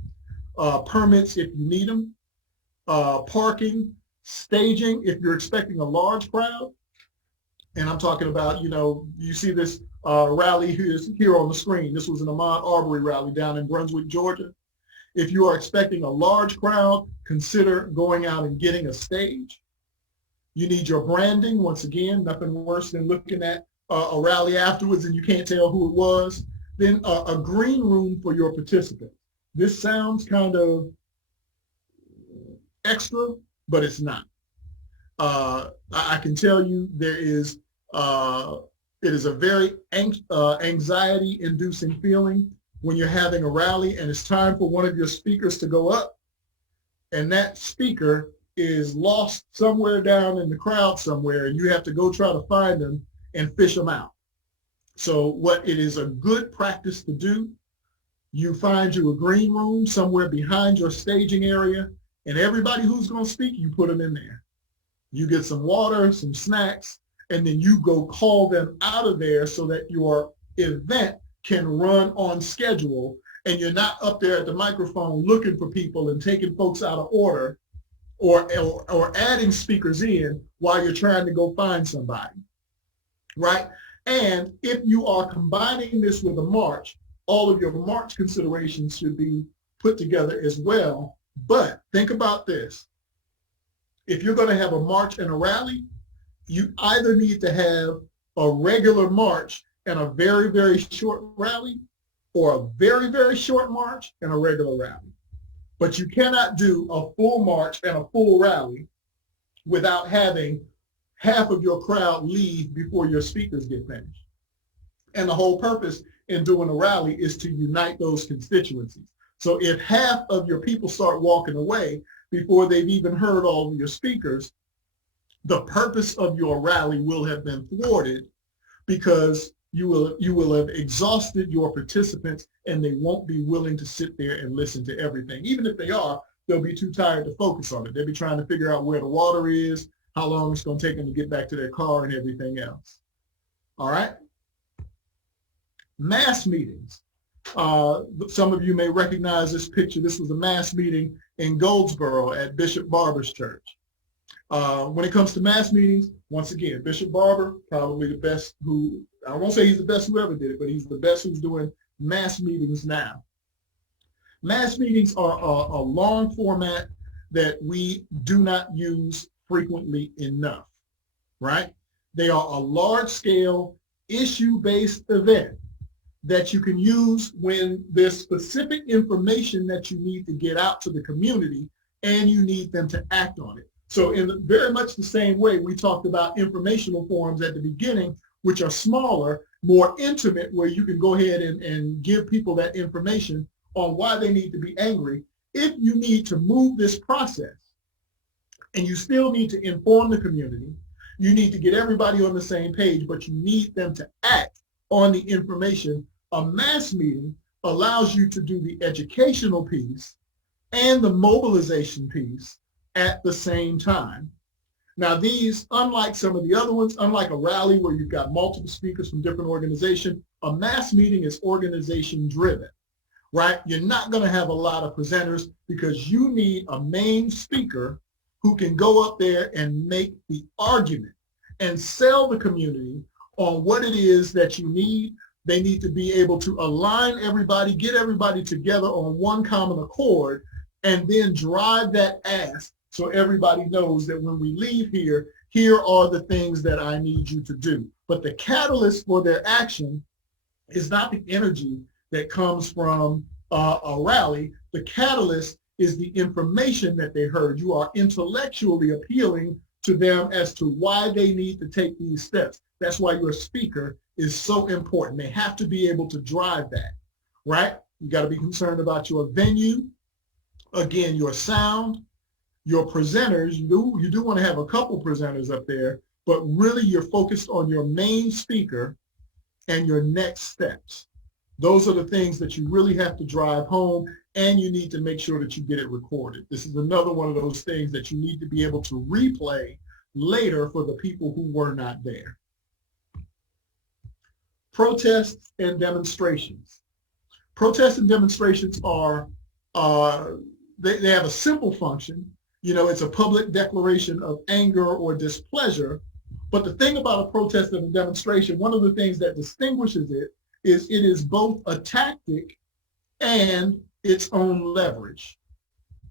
permits if you need them, parking, staging if you're expecting a large crowd. And I'm talking about, you know, you see this rally here on the screen. This was an Ahmaud Arbery rally down in Brunswick, Georgia. If you are expecting a large crowd, consider going out and getting a stage. You need your branding. Once again, nothing worse than looking at a rally afterwards and you can't tell who it was. Then a green room for your participants. This sounds kind of extra, but it's not. I can tell you there is, it is a very anxiety-inducing feeling when you're having a rally and it's time for one of your speakers to go up, and that speaker is lost somewhere down in the crowd somewhere, and you have to go try to find them and fish them out. So what it is a good practice to do, you find you a green room somewhere behind your staging area, and everybody who's going to speak, you put them in there. You get some water, some snacks, and then you go call them out of there so that your event can run on schedule, and you're not up there at the microphone looking for people and taking folks out of order or adding speakers in while you're trying to go find somebody, right? And if you are combining this with a march, all of your march considerations should be put together as well. But think about this. If you're going to have a march and a rally, you either need to have a regular march and a very, very short rally, or a very, very short march and a regular rally. But you cannot do a full march and a full rally without having half of your crowd leave before your speakers get finished. And the whole purpose in doing a rally is to unite those constituencies. So if half of your people start walking away before they've even heard all of your speakers, the purpose of your rally will have been thwarted, because you will have exhausted your participants, and they won't be willing to sit there and listen to everything. Even if they are, they'll be too tired to focus on it. They'll be trying to figure out where the water is, how long it's going to take them to get back to their car, and everything else. All right? Mass meetings. Some of you may recognize this picture. This was a mass meeting in Goldsboro at Bishop Barber's church. When it comes to mass meetings, once again, Bishop Barber, probably the best who, I won't say he's the best who ever did it, but he's the best who's doing mass meetings now. Mass meetings are a long format that we do not use frequently enough, right? They are a large-scale, issue-based event that you can use when there's specific information that you need to get out to the community and you need them to act on it. So in very much the same way we talked about informational forums at the beginning, which are smaller, more intimate, where you can go ahead and give people that information on why they need to be angry. If you need to move this process and you still need to inform the community, you need to get everybody on the same page, but you need them to act on the information, a mass meeting allows you to do the educational piece and the mobilization piece at the same time. Now these, unlike some of the other ones, unlike a rally where you've got multiple speakers from different organizations, a mass meeting is organization driven, right? You're not going to have a lot of presenters because you need a main speaker who can go up there and make the argument and sell the community on what it is that you need. They need to be able to align everybody, get everybody together on one common accord, and then drive that ask so everybody knows that when we leave here, here are the things that I need you to do. But the catalyst for their action is not the energy that comes from a rally. The catalyst is the information that they heard. You are intellectually appealing to them as to why they need to take these steps. That's why your speaker is so important. They have to be able to drive that, right? You got to be concerned about your venue, again, your sound, your presenters. You do want to have a couple presenters up there, but really you're focused on your main speaker and your next steps. Those are the things that you really have to drive home, and you need to make sure that you get it recorded. This is another one of those things that you need to be able to replay later for the people who were not there. Protests and demonstrations. Protests and demonstrations are, they have a simple function. You know, it's a public declaration of anger or displeasure. But the thing about a protest and a demonstration, one of the things that distinguishes it is both a tactic and its own leverage,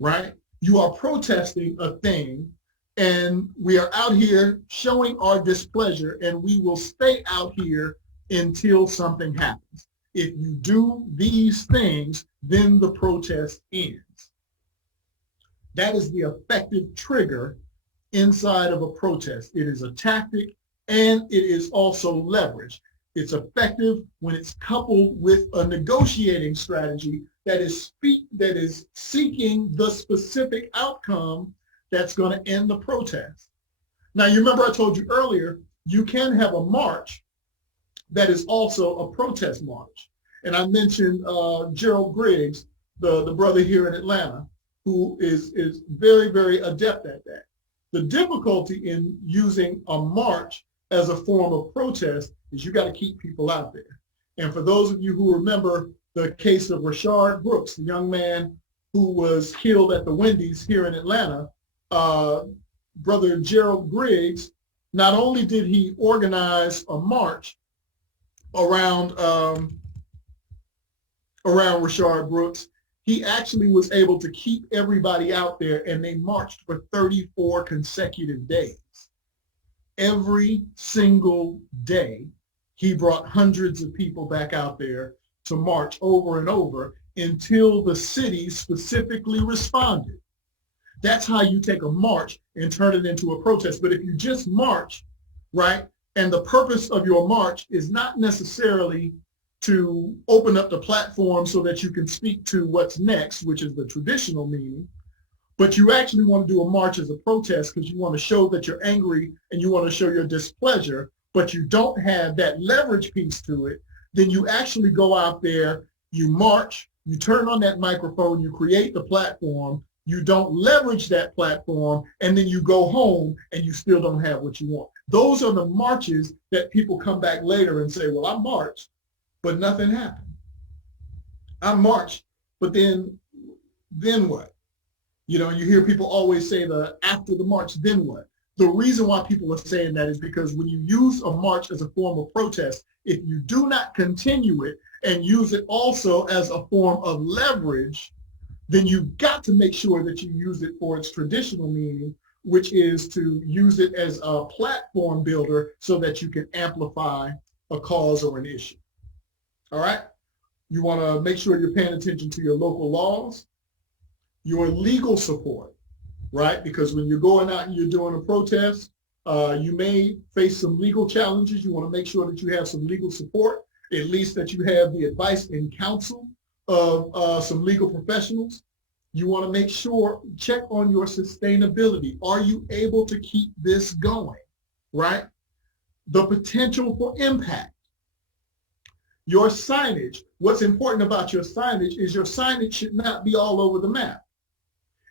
right? You are protesting a thing, and we are out here showing our displeasure, and we will stay out here until something happens. If you do these things, then the protest ends. That is the effective trigger inside of a protest. It is a tactic, and it is also leverage. It's effective when it's coupled with a negotiating strategy that is seeking the specific outcome that's going to end the protest. Now, you remember I told you earlier, you can have a march that is also a protest march. And I mentioned Gerald Griggs, the brother here in Atlanta, who is very, very adept at that. The difficulty in using a march as a form of protest is you got to keep people out there. And for those of you who remember the case of Rashard Brooks, the young man who was killed at the Wendy's here in Atlanta, Brother Gerald Griggs, not only did he organize a march around Rashard Brooks, he actually was able to keep everybody out there, and they marched for 34 consecutive days. Every single day, he brought hundreds of people back out there to march over and over until the city specifically responded. That's how you take a march and turn it into a protest. But if you just march, right, and the purpose of your march is not necessarily to open up the platform so that you can speak to what's next, which is the traditional meaning, but you actually want to do a march as a protest because you want to show that you're angry and you want to show your displeasure, but you don't have that leverage piece to it, then you actually go out there, you march, you turn on that microphone, you create the platform, you don't leverage that platform, and then you go home and you still don't have what you want. Those are the marches that people come back later and say, well, I marched, but nothing happened. I marched, but then what? You know, you hear people always say the after the march, then what? The reason why people are saying that is because when you use a march as a form of protest, if you do not continue it and use it also as a form of leverage, then you've got to make sure that you use it for its traditional meaning, which is to use it as a platform builder so that you can amplify a cause or an issue. All right? You want to make sure you're paying attention to your local laws, your legal support, right? Because when you're going out and you're doing a protest, you may face some legal challenges. You want to make sure that you have some legal support, at least that you have the advice and counsel of some legal professionals. You want to make sure, check on your sustainability. Are you able to keep this going, right? The potential for impact. Your signage. What's important about your signage is your signage should not be all over the map.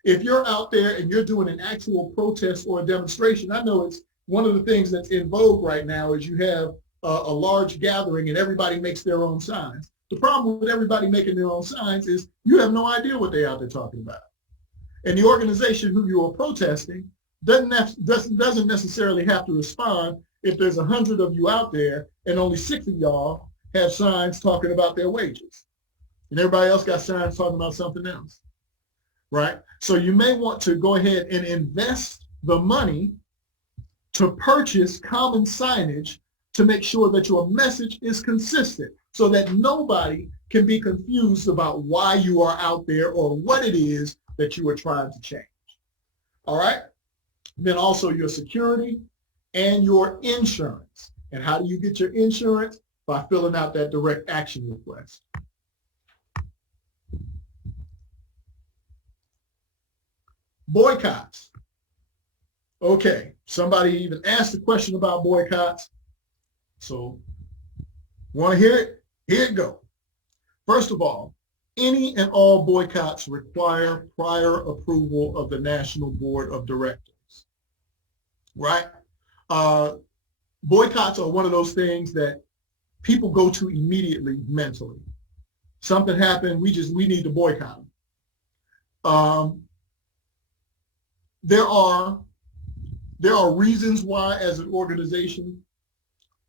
If you're out there and you're doing an actual protest or a demonstration, I know it's one of the things that's in vogue right now is you have a large gathering and everybody makes their own signs. The problem with everybody making their own signs is you have no idea what they're out there talking about. And the organization who you are protesting doesn't necessarily have to respond if there's 100 of you out there and only 6 of y'all have signs talking about their wages. And everybody else got signs talking about something else, right? So you may want to go ahead and invest the money to purchase common signage to make sure that your message is consistent so that nobody can be confused about why you are out there or what it is that you are trying to change. All right? Then also your security and your insurance. And how do you get your insurance? By filling out that direct action request. Boycotts. Okay, somebody even asked a question about boycotts. So, want to hear it? Here it goes. First of all, any and all boycotts require prior approval of the National Board of Directors, right? Boycotts are one of those things that people go to immediately mentally. Something happened, we need to boycott them. There are reasons why, as an organization,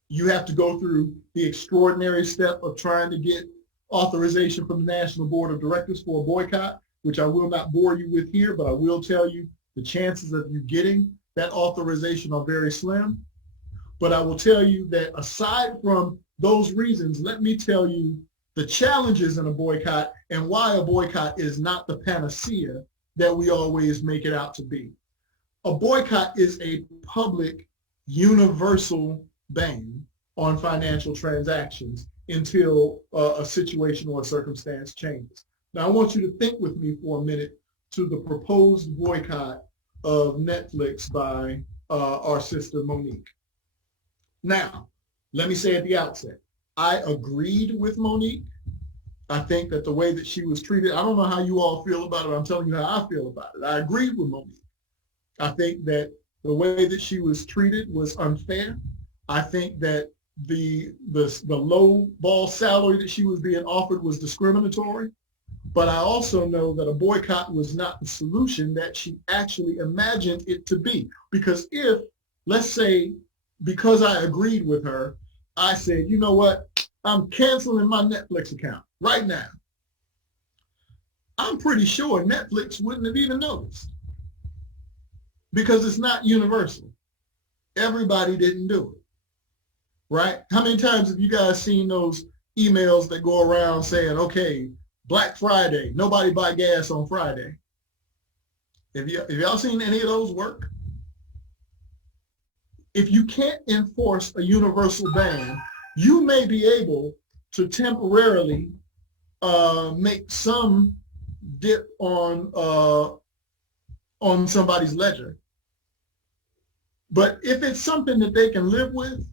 you have to go through the extraordinary step of trying to get authorization from the National Board of Directors for a boycott, which I will not bore you with here, but I will tell you the chances of you getting that authorization are very slim. But I will tell you that aside from those reasons, let me tell you the challenges in a boycott and why a boycott is not the panacea that we always make it out to be. A boycott is a public, universal ban on financial transactions until a situation or a circumstance changes. Now, I want you to think with me for a minute to the proposed boycott of Netflix by our sister Monique. Now, let me say at the outset, I agreed with Monique. I think that the way that she was treated, I don't know how you all feel about it, I'm telling you how I feel about it. I agreed with Monique. I think that the way that she was treated was unfair. I think that the low ball salary that she was being offered was discriminatory. But I also know that a boycott was not the solution that she actually imagined it to be. Because if, let's say, because I agreed with her, I said, you know what, I'm canceling my Netflix account right now. I'm pretty sure Netflix wouldn't have even noticed because it's not universal. Everybody didn't do it, right? How many times have you guys seen those emails that go around saying, okay, Black Friday, nobody buy gas on Friday? Have y'all seen any of those work? If you can't enforce a universal ban, you may be able to temporarily make some dip on somebody's ledger. But if it's something that they can live with,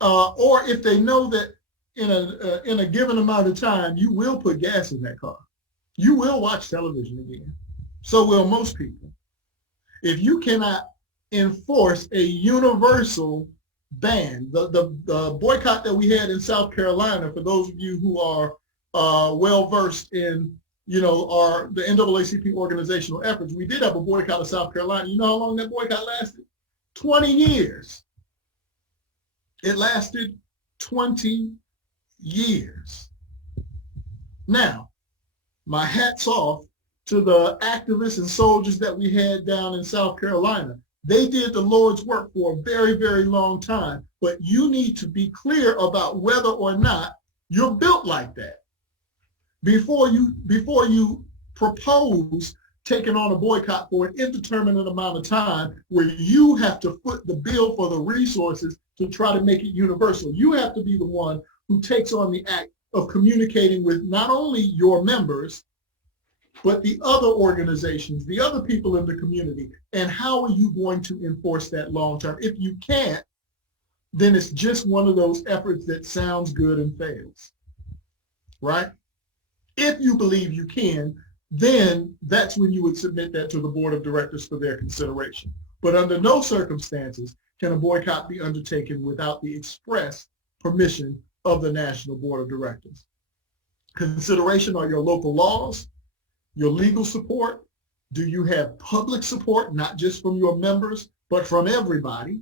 or if they know that in a given amount of time, you will put gas in that car. You will watch television again. So will most people. If you cannot enforce a universal ban, the boycott that we had in South Carolina, for those of you who are well-versed in, the NAACP organizational efforts, we did have a boycott of South Carolina. You know how long that boycott lasted? 20 years. It lasted 20 years. Now, my hat's off to the activists and soldiers that we had down in South Carolina. They did the Lord's work for a very, very long time, but you need to be clear about whether or not you're built like that before you propose taking on a boycott for an indeterminate amount of time, where you have to foot the bill for the resources to try to make it universal. You have to be the one who takes on the act of communicating with not only your members, but the other organizations, the other people in the community. And how are you going to enforce that long term? If you can't, then it's just one of those efforts that sounds good and fails, right? If you believe you can, then that's when you would submit that to the board of directors for their consideration. But under no circumstances can a boycott be undertaken without the express permission of the National Board of Directors. Consideration are your local laws, your legal support. Do you have public support, not just from your members, but from everybody?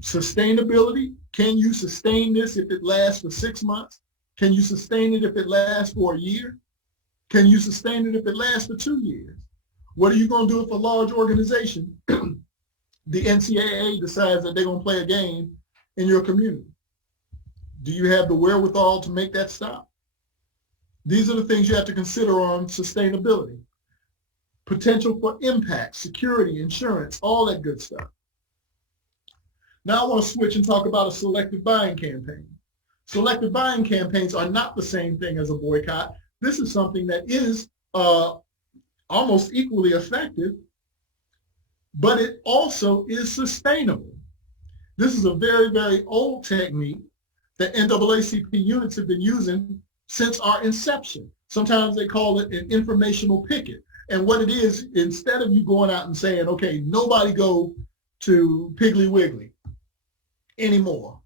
Sustainability, can you sustain this if it lasts for 6 months? Can you sustain it if it lasts for a year? Can you sustain it if it lasts for 2 years? What are you going to do if a large organization, the NCAA, decides that they're going to play a game in your community? Do you have the wherewithal to make that stop? These are the things you have to consider on sustainability. Potential for impact, security, insurance, all that good stuff. Now I want to switch and talk about a selective buying campaign. Selective buying campaigns are not the same thing as a boycott. This is something that is almost equally effective, but it also is sustainable. This is a very, very old technique that NAACP units have been using since our inception. Sometimes they call it an informational picket. And what it is, instead of you going out and saying, okay, nobody go to Piggly Wiggly anymore,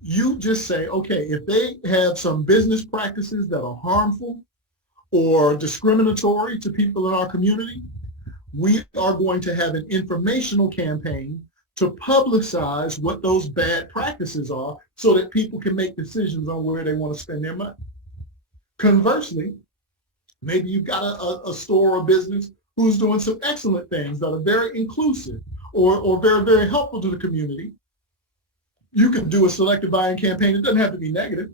you just say, okay, if they have some business practices that are harmful or discriminatory to people in our community, we are going to have an informational campaign to publicize what those bad practices are so that people can make decisions on where they want to spend their money. Conversely, maybe you've got a store or business who's doing some excellent things that are very inclusive or very, very helpful to the community. You can do a selective buying campaign. It doesn't have to be negative,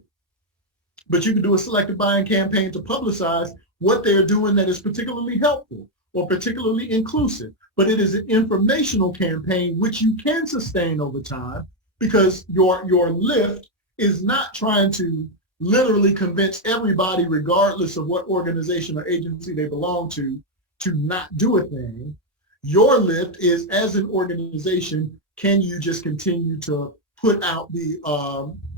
but you can do a selective buying campaign to publicize what they're doing that is particularly helpful or particularly inclusive. But it is an informational campaign which you can sustain over time, because your lift is not trying to literally convince everybody, regardless of what organization or agency they belong to not do a thing. Your lift is, as an organization, can you just continue to put out the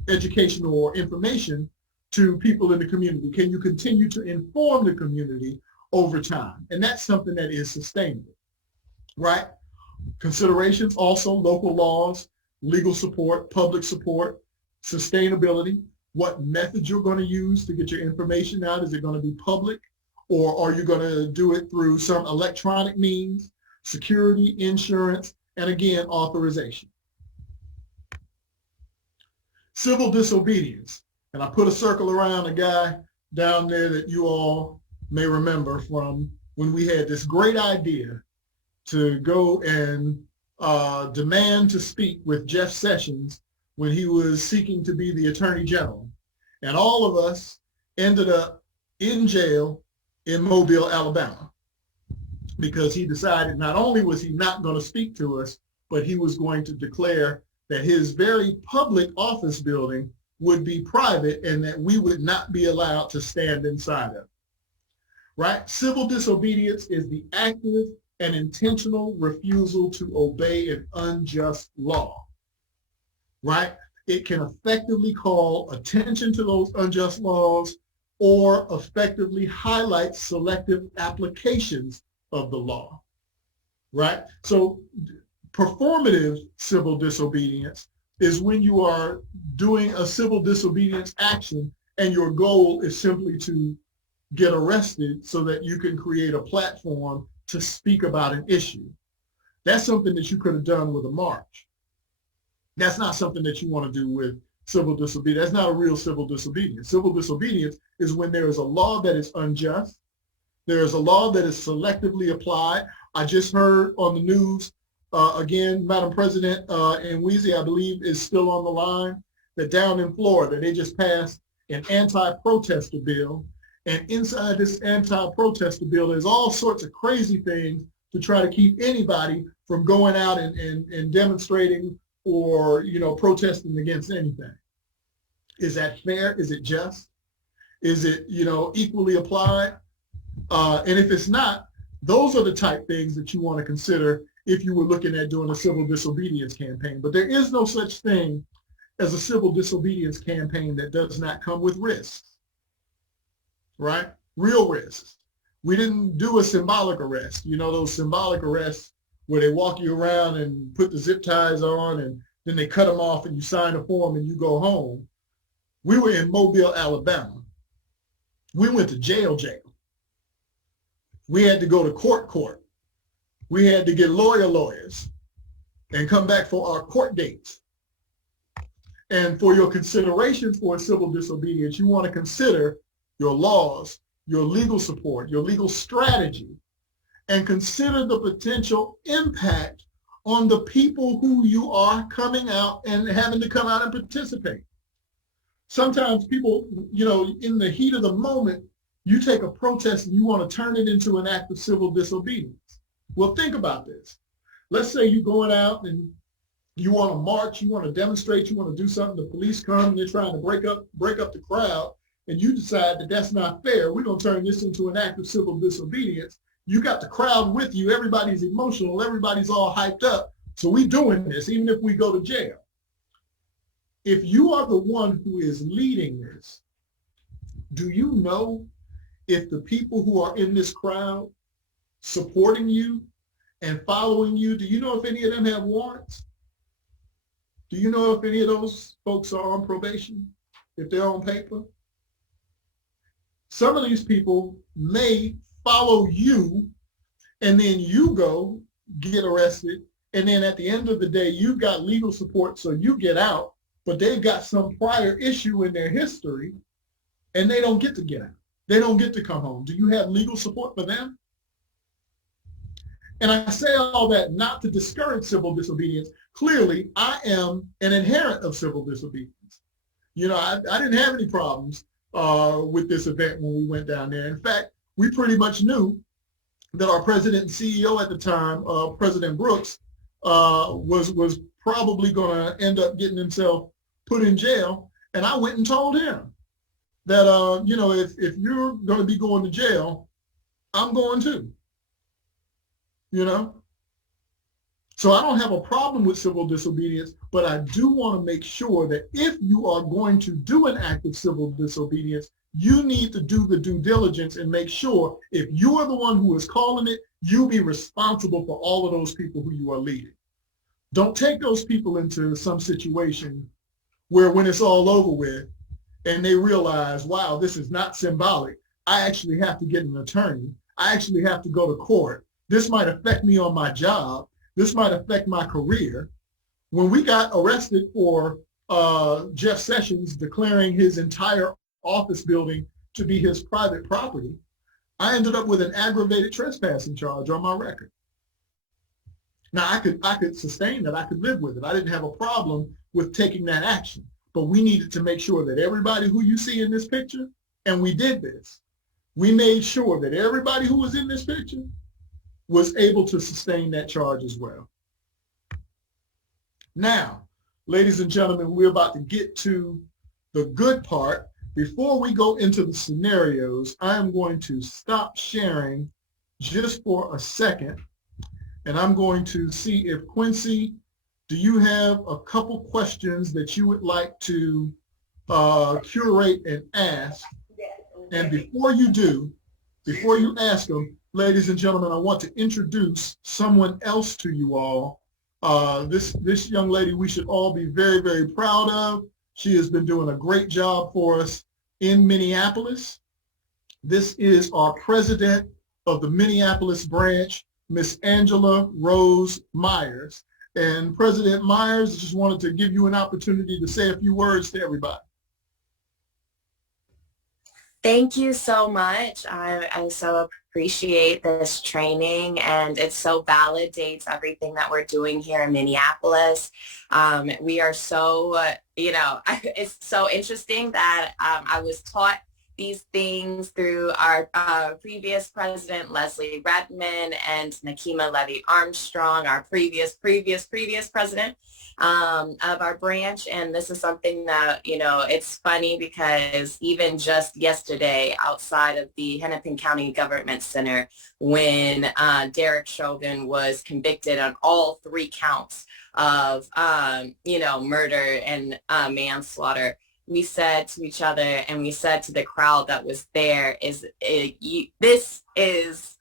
educational or information to people in the community? Can you continue to inform the community over time? And that's something that is sustainable, right? Considerations also: local laws, legal support, public support, sustainability, what method you're going to use to get your information out. Is it going to be public, or are you going to do it through some electronic means? Security, insurance, and again, authorization. Civil disobedience. And I put a circle around a guy down there that you all may remember from when we had this great idea to go and demand to speak with Jeff Sessions when he was seeking to be the Attorney General. And all of us ended up in jail in Mobile, Alabama, because he decided not only was he not going to speak to us, but he was going to declare that his very public office building would be private and that we would not be allowed to stand inside of it, right? Civil disobedience is the active and intentional refusal to obey an unjust law, right? It can effectively call attention to those unjust laws or effectively highlight selective applications of the law, right? So performative civil disobedience is when you are doing a civil disobedience action and your goal is simply to get arrested so that you can create a platform to speak about an issue. That's something that you could have done with a march. That's not something that you want to do with civil disobedience. That's not a real civil disobedience. Civil disobedience is when there is a law that is unjust. There is a law that is selectively applied. I just heard on the news, again, Madam President, and Weezy, I believe, is still on the line, that down in Florida, they just passed an anti-protester bill. And inside this anti-protester bill, there's all sorts of crazy things to try to keep anybody from going out and demonstrating or, protesting against anything. Is that fair? Is it just? Is it, equally applied? And if it's not, those are the type things that you want to consider if you were looking at doing a civil disobedience campaign. But there is no such thing as a civil disobedience campaign that does not come with risks, right? Real risks. We didn't do a symbolic arrest. Those symbolic arrests where they walk you around and put the zip ties on and then they cut them off and you sign a form and you go home. We were in Mobile, Alabama. We went to jail. We had to go to court. We had to get lawyers and come back for our court dates. And for your consideration for civil disobedience, you want to consider your laws, your legal support, your legal strategy, and consider the potential impact on the people who you are coming out and having to come out and participate. Sometimes people, in the heat of the moment, you take a protest and you want to turn it into an act of civil disobedience. Well, think about this. Let's say you're going out and you want to march, you want to demonstrate, you want to do something, the police come and they're trying to break up the crowd, and you decide that that's not fair. We're going to turn this into an act of civil disobedience. You got the crowd with you. Everybody's emotional. Everybody's all hyped up. So we're doing this, even if we go to jail. If you are the one who is leading this, do you know if the people who are in this crowd supporting you and following you, do you know if any of them have warrants? Do you know if any of those folks are on probation, if they're on paper? Some of these people may follow you and then you go get arrested. And then at the end of the day, you've got legal support, so you get out, but they've got some prior issue in their history and they don't get to get out. They don't get to come home. Do you have legal support for them? And I say all that not to discourage civil disobedience. Clearly, I am an adherent of civil disobedience. I didn't have any problems with this event when we went down there. In fact, we pretty much knew that our president and CEO at the time, President Brooks, was probably going to end up getting himself put in jail. And I went and told him that, if you're going to be going to jail, I'm going too. So I don't have a problem with civil disobedience, but I do want to make sure that if you are going to do an act of civil disobedience, you need to do the due diligence and make sure if you are the one who is calling it, you be responsible for all of those people who you are leading. Don't take those people into some situation where when it's all over with and they realize, wow, this is not symbolic. I actually have to get an attorney. I actually have to go to court. This might affect me on my job. This might affect my career. When we got arrested for Jeff Sessions declaring his entire office building to be his private property, I ended up with an aggravated trespassing charge on my record. Now, I could sustain that. I could live with it. I didn't have a problem with taking that action. But we needed to make sure that everybody who you see in this picture, and we did this, we made sure that everybody who was in this picture was able to sustain that charge as well. Now, ladies and gentlemen, we're about to get to the good part. Before we go into the scenarios, I am going to stop sharing just for a second, and I'm going to see if Quincy, do you have a couple questions that you would like to curate and ask? And before you ask them, ladies and gentlemen, I want to introduce someone else to you all. This young lady we should all be very, very proud of. She has been doing a great job for us in Minneapolis. This is our president of the Minneapolis branch, Miss Angela Rose Myers. And President Myers, just wanted to give you an opportunity to say a few words to everybody. Thank you so much. I so appreciate this training, and it so validates everything that we're doing here in Minneapolis. We are so, it's so interesting that I was taught these things through our previous president, Leslie Redmond, and Nakima Levy-Armstrong, our previous president of our branch. And this is something that, it's funny because even just yesterday outside of the Hennepin County Government Center, when Derek Chauvin was convicted on all 3 counts of, murder and manslaughter, we said to each other, and we said to the crowd that was there, this is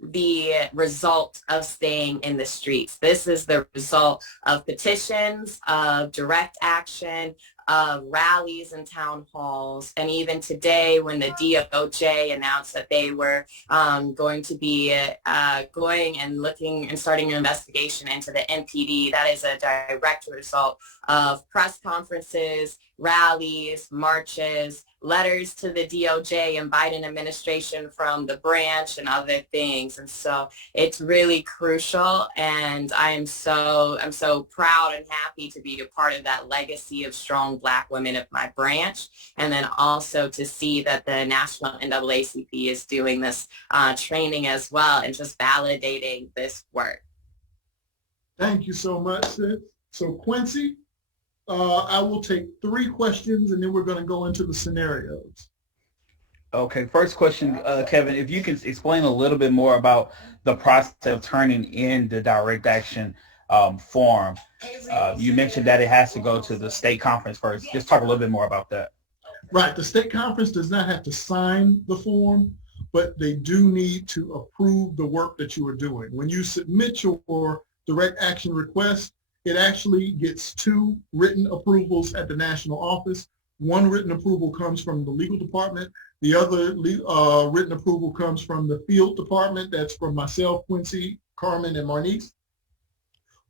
the result of staying in the streets. This is the result of petitions, of direct action, of rallies and town halls. And even today, when the DOJ announced that they were going to be going and looking and starting an investigation into the NPD, that is a direct result of press conferences, rallies, marches, letters to the DOJ and Biden administration from the branch and other things. And so it's really crucial, and I'm so proud and happy to be a part of that legacy of strong Black women of my branch, and then also to see that the National NAACP is doing this training as well and just validating this work. Thank you so much, sis. So Quincy, I will take 3 questions, and then we're going to go into the scenarios. Okay, first question, Kevin, if you can explain a little bit more about the process of turning in the direct action form. You mentioned that it has to go to the state conference first. Just talk a little bit more about that. Right. The state conference does not have to sign the form, but they do need to approve the work that you are doing. When you submit your direct action request, it actually gets 2 written approvals at the national office. 1 written approval comes from the legal department. The other written approval comes from the field department. That's from myself, Quincy, Carmen, and Marnice.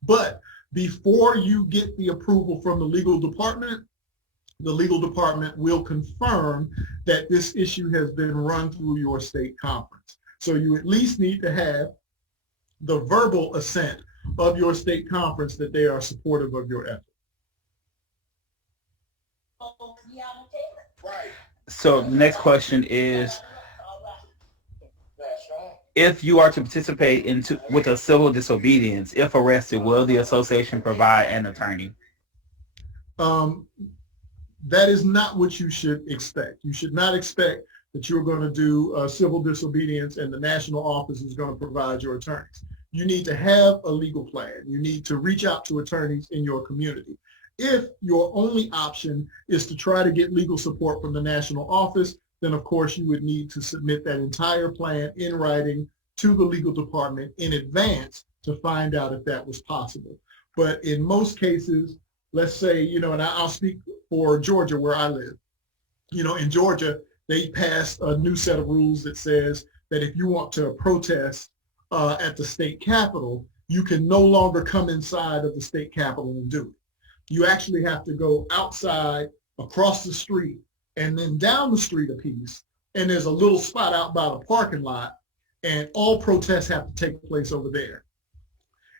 But before you get the approval from the legal department will confirm that this issue has been run through your state conference. So you at least need to have the verbal assent of your state conference that they are supportive of your effort. So next question is, if you are to participate with a civil disobedience, if arrested, will the association provide an attorney? That is not what you should expect. You should not expect that you're going to do civil disobedience and the national office is going to provide your attorneys. You need to have a legal plan. You need to reach out to attorneys in your community. If your only option is to try to get legal support from the national office, then of course you would need to submit that entire plan in writing to the legal department in advance to find out if that was possible. But in most cases, let's say, and I'll speak for Georgia where I live. In Georgia, they passed a new set of rules that says that if you want to protest at the state capitol, you can no longer come inside of the state capitol and do it. You actually have to go outside, across the street, and then down the street a piece, and there's a little spot out by the parking lot, and all protests have to take place over there.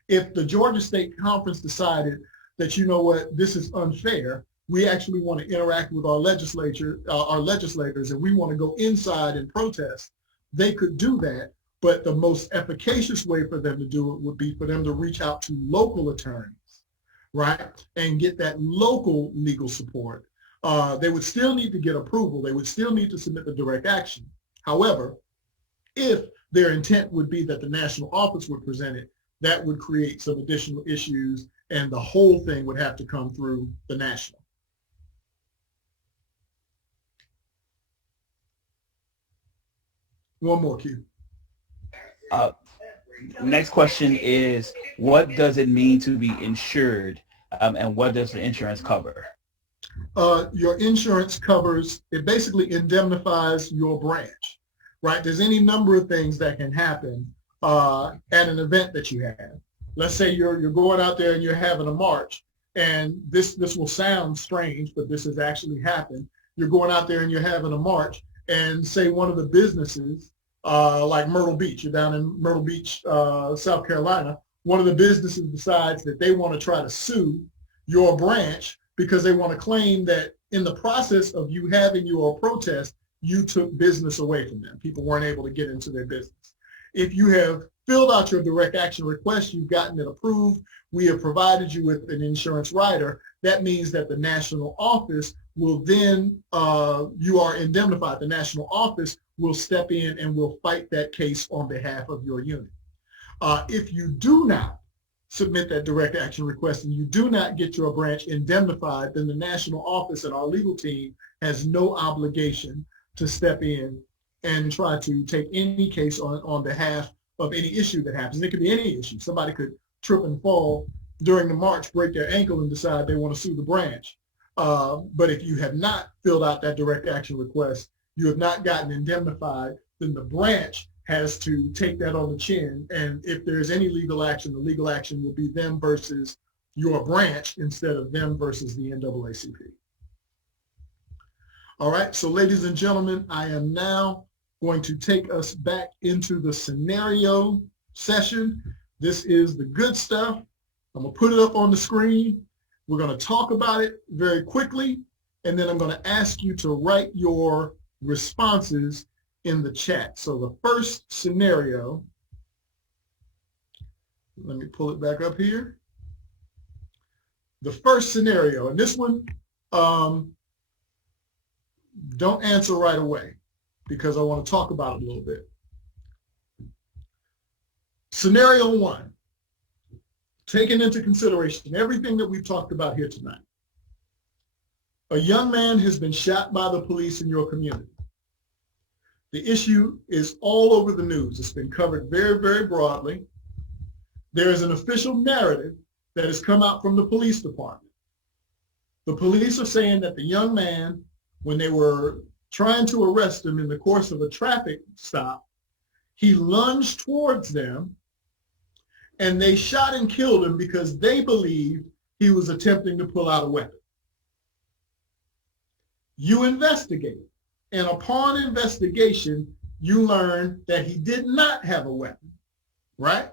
If the Georgia State Conference decided that, this is unfair, we actually want to interact with our legislators, and we want to go inside and protest, they could do that. But the most efficacious way for them to do it would be for them to reach out to local attorneys, right, and get that local legal support. They would still need to get approval. They would still need to submit the direct action. However, if their intent would be that the national office would present it, that would create some additional issues, and the whole thing would have to come through the national. One more, Q. Next question is, what does it mean to be insured, and what does the insurance cover? Your insurance covers, it basically indemnifies your branch, right? There's any number of things that can happen at an event that you have. Let's say you're going out there and you're having a march, and this will sound strange, but this has actually happened. You're going out there and you're having a march, and say one of the businesses, like Myrtle Beach, you're down in Myrtle Beach, South Carolina, one of the businesses decides that they want to try to sue your branch because they want to claim that in the process of you having your protest, you took business away from them. People weren't able to get into their business. If you have filled out your direct action request, you've gotten it approved, we have provided you with an insurance rider, that means that the national office will then, you are indemnified. The national office will step in and will fight that case on behalf of your unit. If you do not submit that direct action request and you do not get your branch indemnified, then the national office and our legal team has no obligation to step in and try to take any case on behalf of any issue that happens. It could be any issue. Somebody could trip and fall during the march, break their ankle, and decide they want to sue the branch. But if you have not filled out that direct action request, you have not gotten indemnified, then the branch has to take that on the chin. And if there's any legal action, the legal action will be them versus your branch instead of them versus the NAACP. All right, so ladies and gentlemen, I am now going to take us back into the scenario session. This is the good stuff. I'm gonna put it up on the screen. We're gonna talk about it very quickly, and then I'm gonna ask you to write your responses in the chat. So the first scenario, let me pull it back up here. The first scenario, and this one, don't answer right away because I want to talk about it a little bit. Scenario one, taking into consideration everything that we've talked about here tonight. A young man has been shot by the police in your community. The issue is all over the news. It's been covered very, very broadly. There is an official narrative that has come out from the police department. The police are saying that the young man, when they were trying to arrest him in the course of a traffic stop, he lunged towards them and they shot and killed him because they believed he was attempting to pull out a weapon. You investigate, and upon investigation, you learn that he did not have a weapon, right?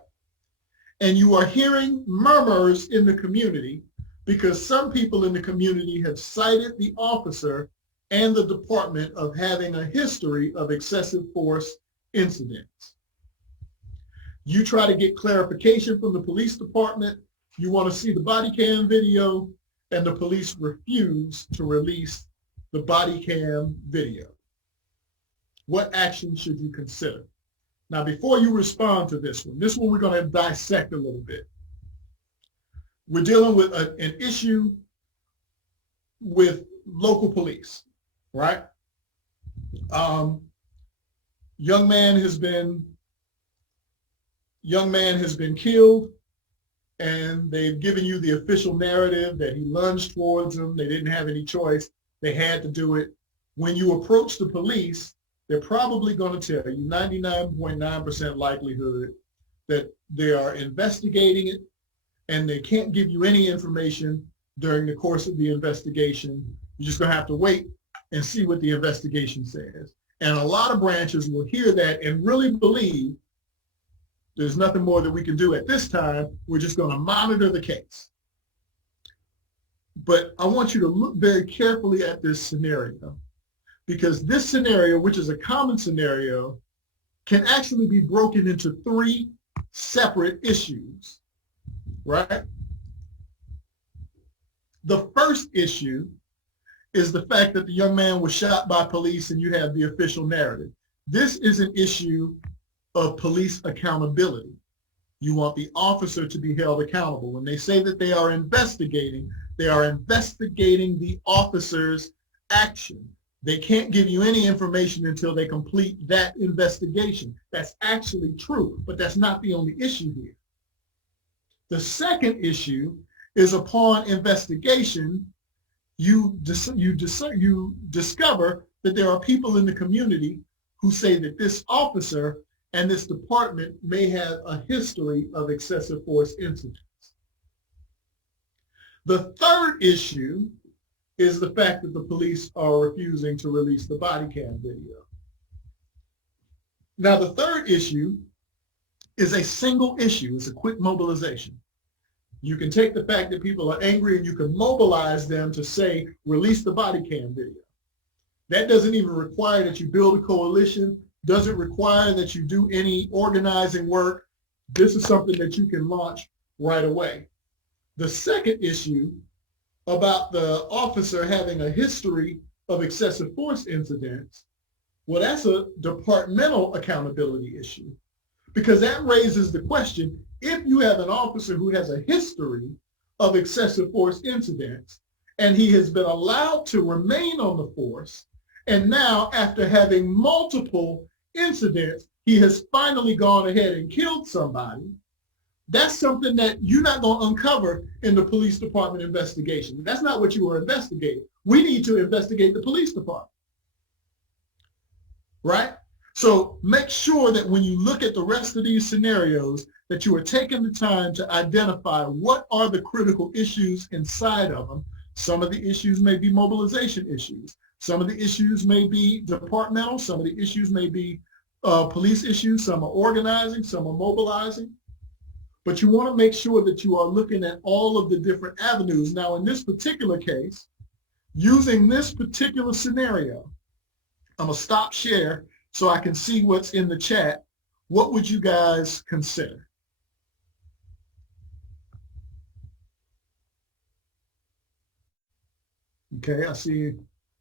And you are hearing murmurs in the community because some people in the community have cited the officer and the department of having a history of excessive force incidents. You try to get clarification from the police department. You want to see the body cam video, and the police refuse to release the body cam video. What action should you consider? Now, before you respond to this one we're going to dissect a little bit. We're dealing with an issue with local police, right? Young man has been killed, and they've given you the official narrative that he lunged towards them. They didn't have any choice. They had to do it. When you approach the police, they're probably going to tell you 99.9% likelihood that they are investigating it, and they can't give you any information during the course of the investigation. You're just going to have to wait and see what the investigation says. And a lot of branches will hear that and really believe there's nothing more that we can do at this time. We're just going to monitor the case. But I want you to look very carefully at this scenario, because this scenario, which is a common scenario, can actually be broken into three separate issues, right? The first issue is the fact that the young man was shot by police and you have the official narrative. This is an issue of police accountability. You want the officer to be held accountable. When they say that they are investigating the officer's action. They can't give you any information until they complete that investigation. That's actually true, but that's not the only issue here. The second issue is upon investigation, you discover that there are people in the community who say that this officer and this department may have a history of excessive force incidents. The third issue is the fact that the police are refusing to release the body cam video. Now, the third issue is a single issue. It's a quick mobilization. You can take the fact that people are angry and you can mobilize them to say, release the body cam video. That doesn't even require that you build a coalition, doesn't require that you do any organizing work. This is something that you can launch right away. The second issue about the officer having a history of excessive force incidents, well, that's a departmental accountability issue, because that raises the question, if you have an officer who has a history of excessive force incidents and he has been allowed to remain on the force, and now after having multiple incidents, he has finally gone ahead and killed somebody, that's something that you're not going to uncover in the police department investigation. That's not what you were investigating. We need to investigate the police department, right? So make sure that when you look at the rest of these scenarios, that you are taking the time to identify what are the critical issues inside of them. Some of the issues may be mobilization issues. Some of the issues may be departmental. Some of the issues may be police issues. Some are organizing, some are mobilizing. But you want to make sure that you are looking at all of the different avenues. Now, in this particular case, using this particular scenario, I'm going to stop share so I can see what's in the chat. What would you guys consider? Okay, I see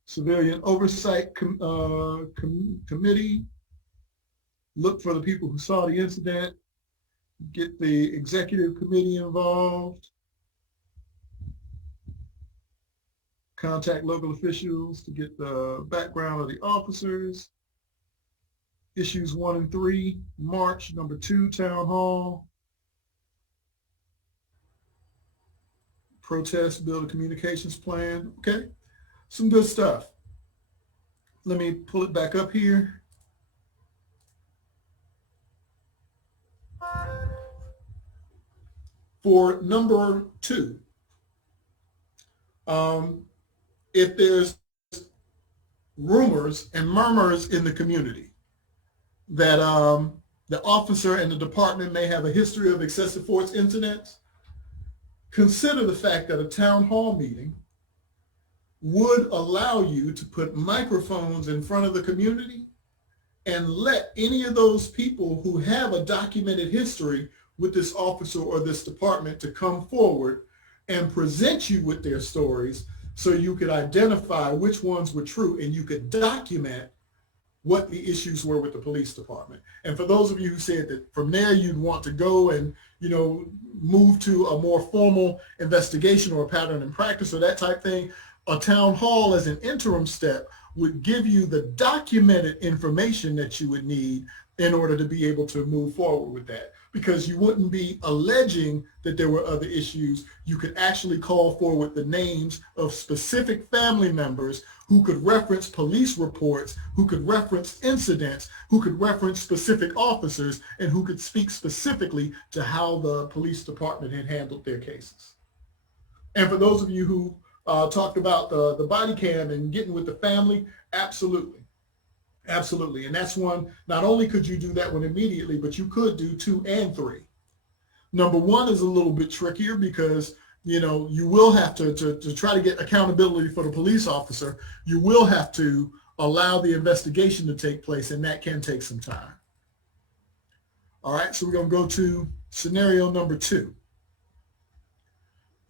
Civilian Oversight Committee. Look for the people who saw the incident. Get the executive committee involved. Contact local officials to get the background of the officers. Issues 1 and 3, March. Number 2, Town Hall. Protest, build a communications plan. Okay, some good stuff. Let me pull it back up here. For number 2, if there's rumors and murmurs in the community that the officer and the department may have a history of excessive force incidents, consider the fact that a town hall meeting would allow you to put microphones in front of the community and let any of those people who have a documented history with this officer or this department to come forward and present you with their stories so you could identify which ones were true and you could document what the issues were with the police department. And for those of you who said that from there you'd want to go and, you know, move to a more formal investigation or a pattern and practice or that type thing, a town hall as an interim step would give you the documented information that you would need in order to be able to move forward with that. Because you wouldn't be alleging that there were other issues. You could actually call forward the names of specific family members who could reference police reports, who could reference incidents, who could reference specific officers, and who could speak specifically to how the police department had handled their cases. And for those of you who talked about the body cam and getting with the family, absolutely. Absolutely. And that's one, not only could you do that one immediately, but you could do 2 and 3. Number 1 is a little bit trickier because, you know, you will have to try to get accountability for the police officer. You will have to allow the investigation to take place, and that can take some time. All right, so we're going to go to scenario number 2.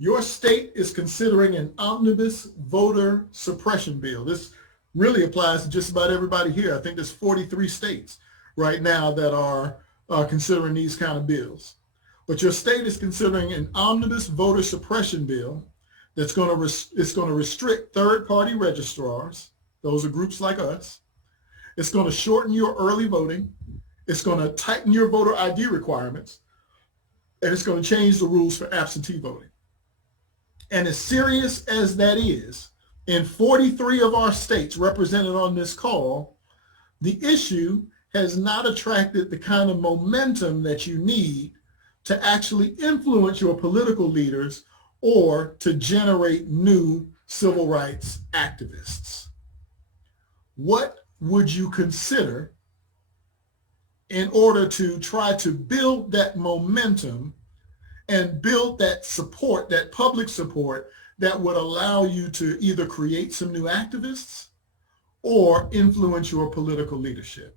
Your state is considering an omnibus voter suppression bill. This really applies to just about everybody here. I think there's 43 states right now that are considering these kind of bills. But your state is considering an omnibus voter suppression bill that's going to restrict third-party registrars. Those are groups like us. It's going to shorten your early voting. It's going to tighten your voter ID requirements. And it's going to change the rules for absentee voting. And as serious as that is, in 43 of our states represented on this call, the issue has not attracted the kind of momentum that you need to actually influence your political leaders or to generate new civil rights activists. What would you consider in order to try to build that momentum and build that support, that public support that would allow you to either create some new activists or influence your political leadership?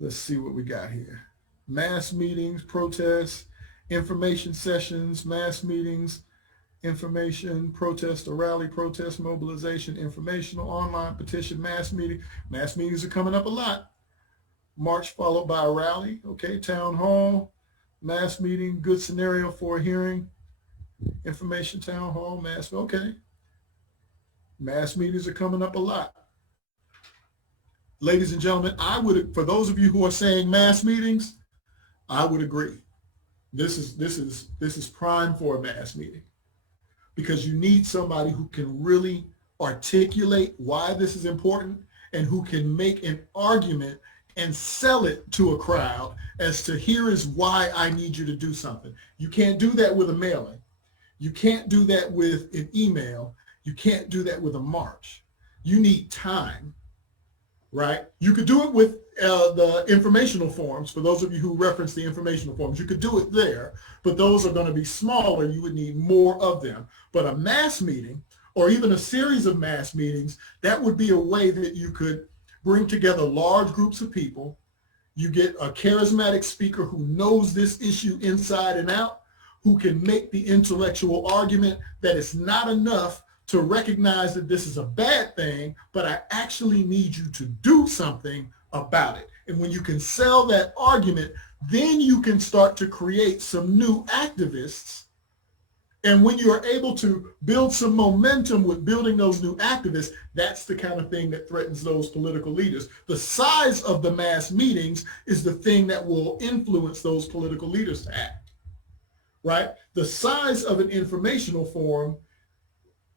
Let's see what we got here. Mass meetings, protests, information sessions, mass meetings, information, protest or rally, protest, mobilization, informational, online, petition, mass meeting. Mass meetings are coming up a lot. March followed by a rally. Okay, town hall, mass meeting, good scenario for a hearing, information, town hall, mass, okay. Mass meetings are coming up a lot. Ladies and gentlemen, for those of you who are saying mass meetings, I would agree. This is prime for a mass meeting, because you need somebody who can really articulate why this is important and who can make an argument and sell it to a crowd as to here is why I need you to do something. You can't do that with a mailing. You can't do that with an email. You can't do that with a march. You need time, right? You could do it with the informational forms. For those of you who reference the informational forms, you could do it there, but those are going to be smaller. You would need more of them. But a mass meeting, or even a series of mass meetings, that would be a way that you could bring together large groups of people. You get a charismatic speaker who knows this issue inside and out, who can make the intellectual argument that it's not enough to recognize that this is a bad thing, but I actually need you to do something about it. And when you can sell that argument, then you can start to create some new activists. And when you are able to build some momentum with building those new activists, that's the kind of thing that threatens those political leaders. The size of the mass meetings is the thing that will influence those political leaders to act, right? The size of an informational forum,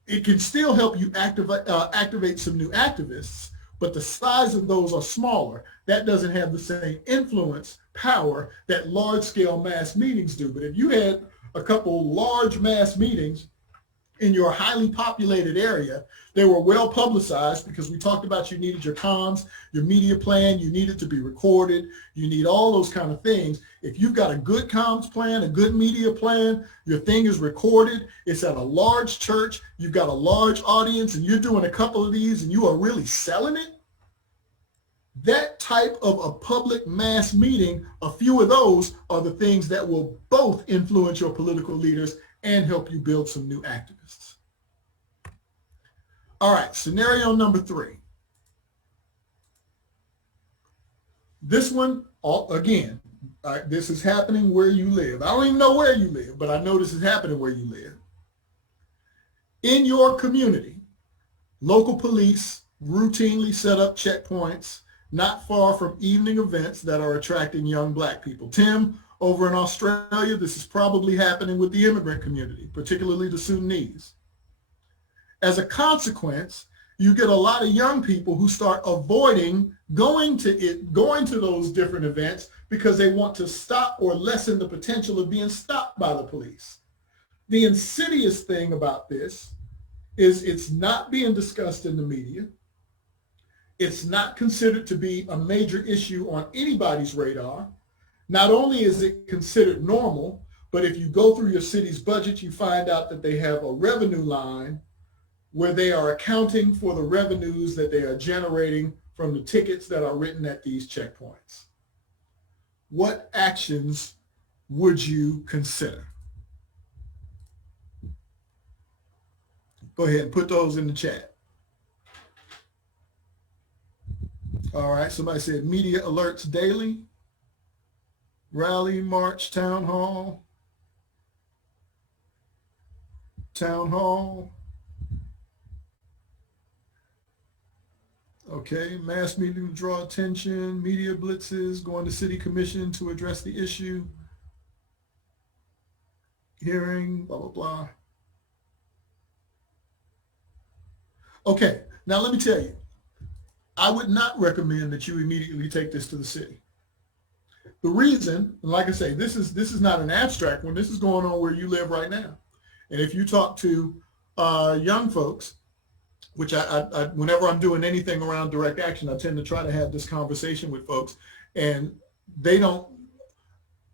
it can still help you activate some new activists, but the size of those are smaller. That doesn't have the same influence power that large-scale mass meetings do. But if you had a couple large mass meetings in your highly populated area, they were well publicized because we talked about you needed your comms, your media plan, you need it to be recorded, you need all those kind of things. If you've got a good comms plan, a good media plan, your thing is recorded, it's at a large church, you've got a large audience, and you're doing a couple of these and you are really selling it, that type of a public mass meeting, a few of those are the things that will both influence your political leaders and help you build some new activists. All right, scenario number 3. This one, again, this is happening where you live. I don't even know where you live, but I know this is happening where you live. In your community, local police routinely set up checkpoints not far from evening events that are attracting young black people. Tim, over in Australia, this is probably happening with the immigrant community, particularly the Sudanese. As a consequence, you get a lot of young people who start avoiding going to those different events because they want to stop or lessen the potential of being stopped by the police. The insidious thing about this is it's not being discussed in the media. It's not considered to be a major issue on anybody's radar. Not only is it considered normal, but if you go through your city's budget, you find out that they have a revenue line where they are accounting for the revenues that they are generating from the tickets that are written at these checkpoints. What actions would you consider? Go ahead and put those in the chat. All right, somebody said media alerts daily, rally, march, town hall. Okay, mass meeting to draw attention, media blitzes, going to city commission to address the issue, hearing, blah, blah, blah. Okay, now let me tell you, I would not recommend that you immediately take this to the city. The reason, like I say, this is not an abstract one. This is going on where you live right now. And if you talk to young folks, which I whenever I'm doing anything around direct action, I tend to try to have this conversation with folks, and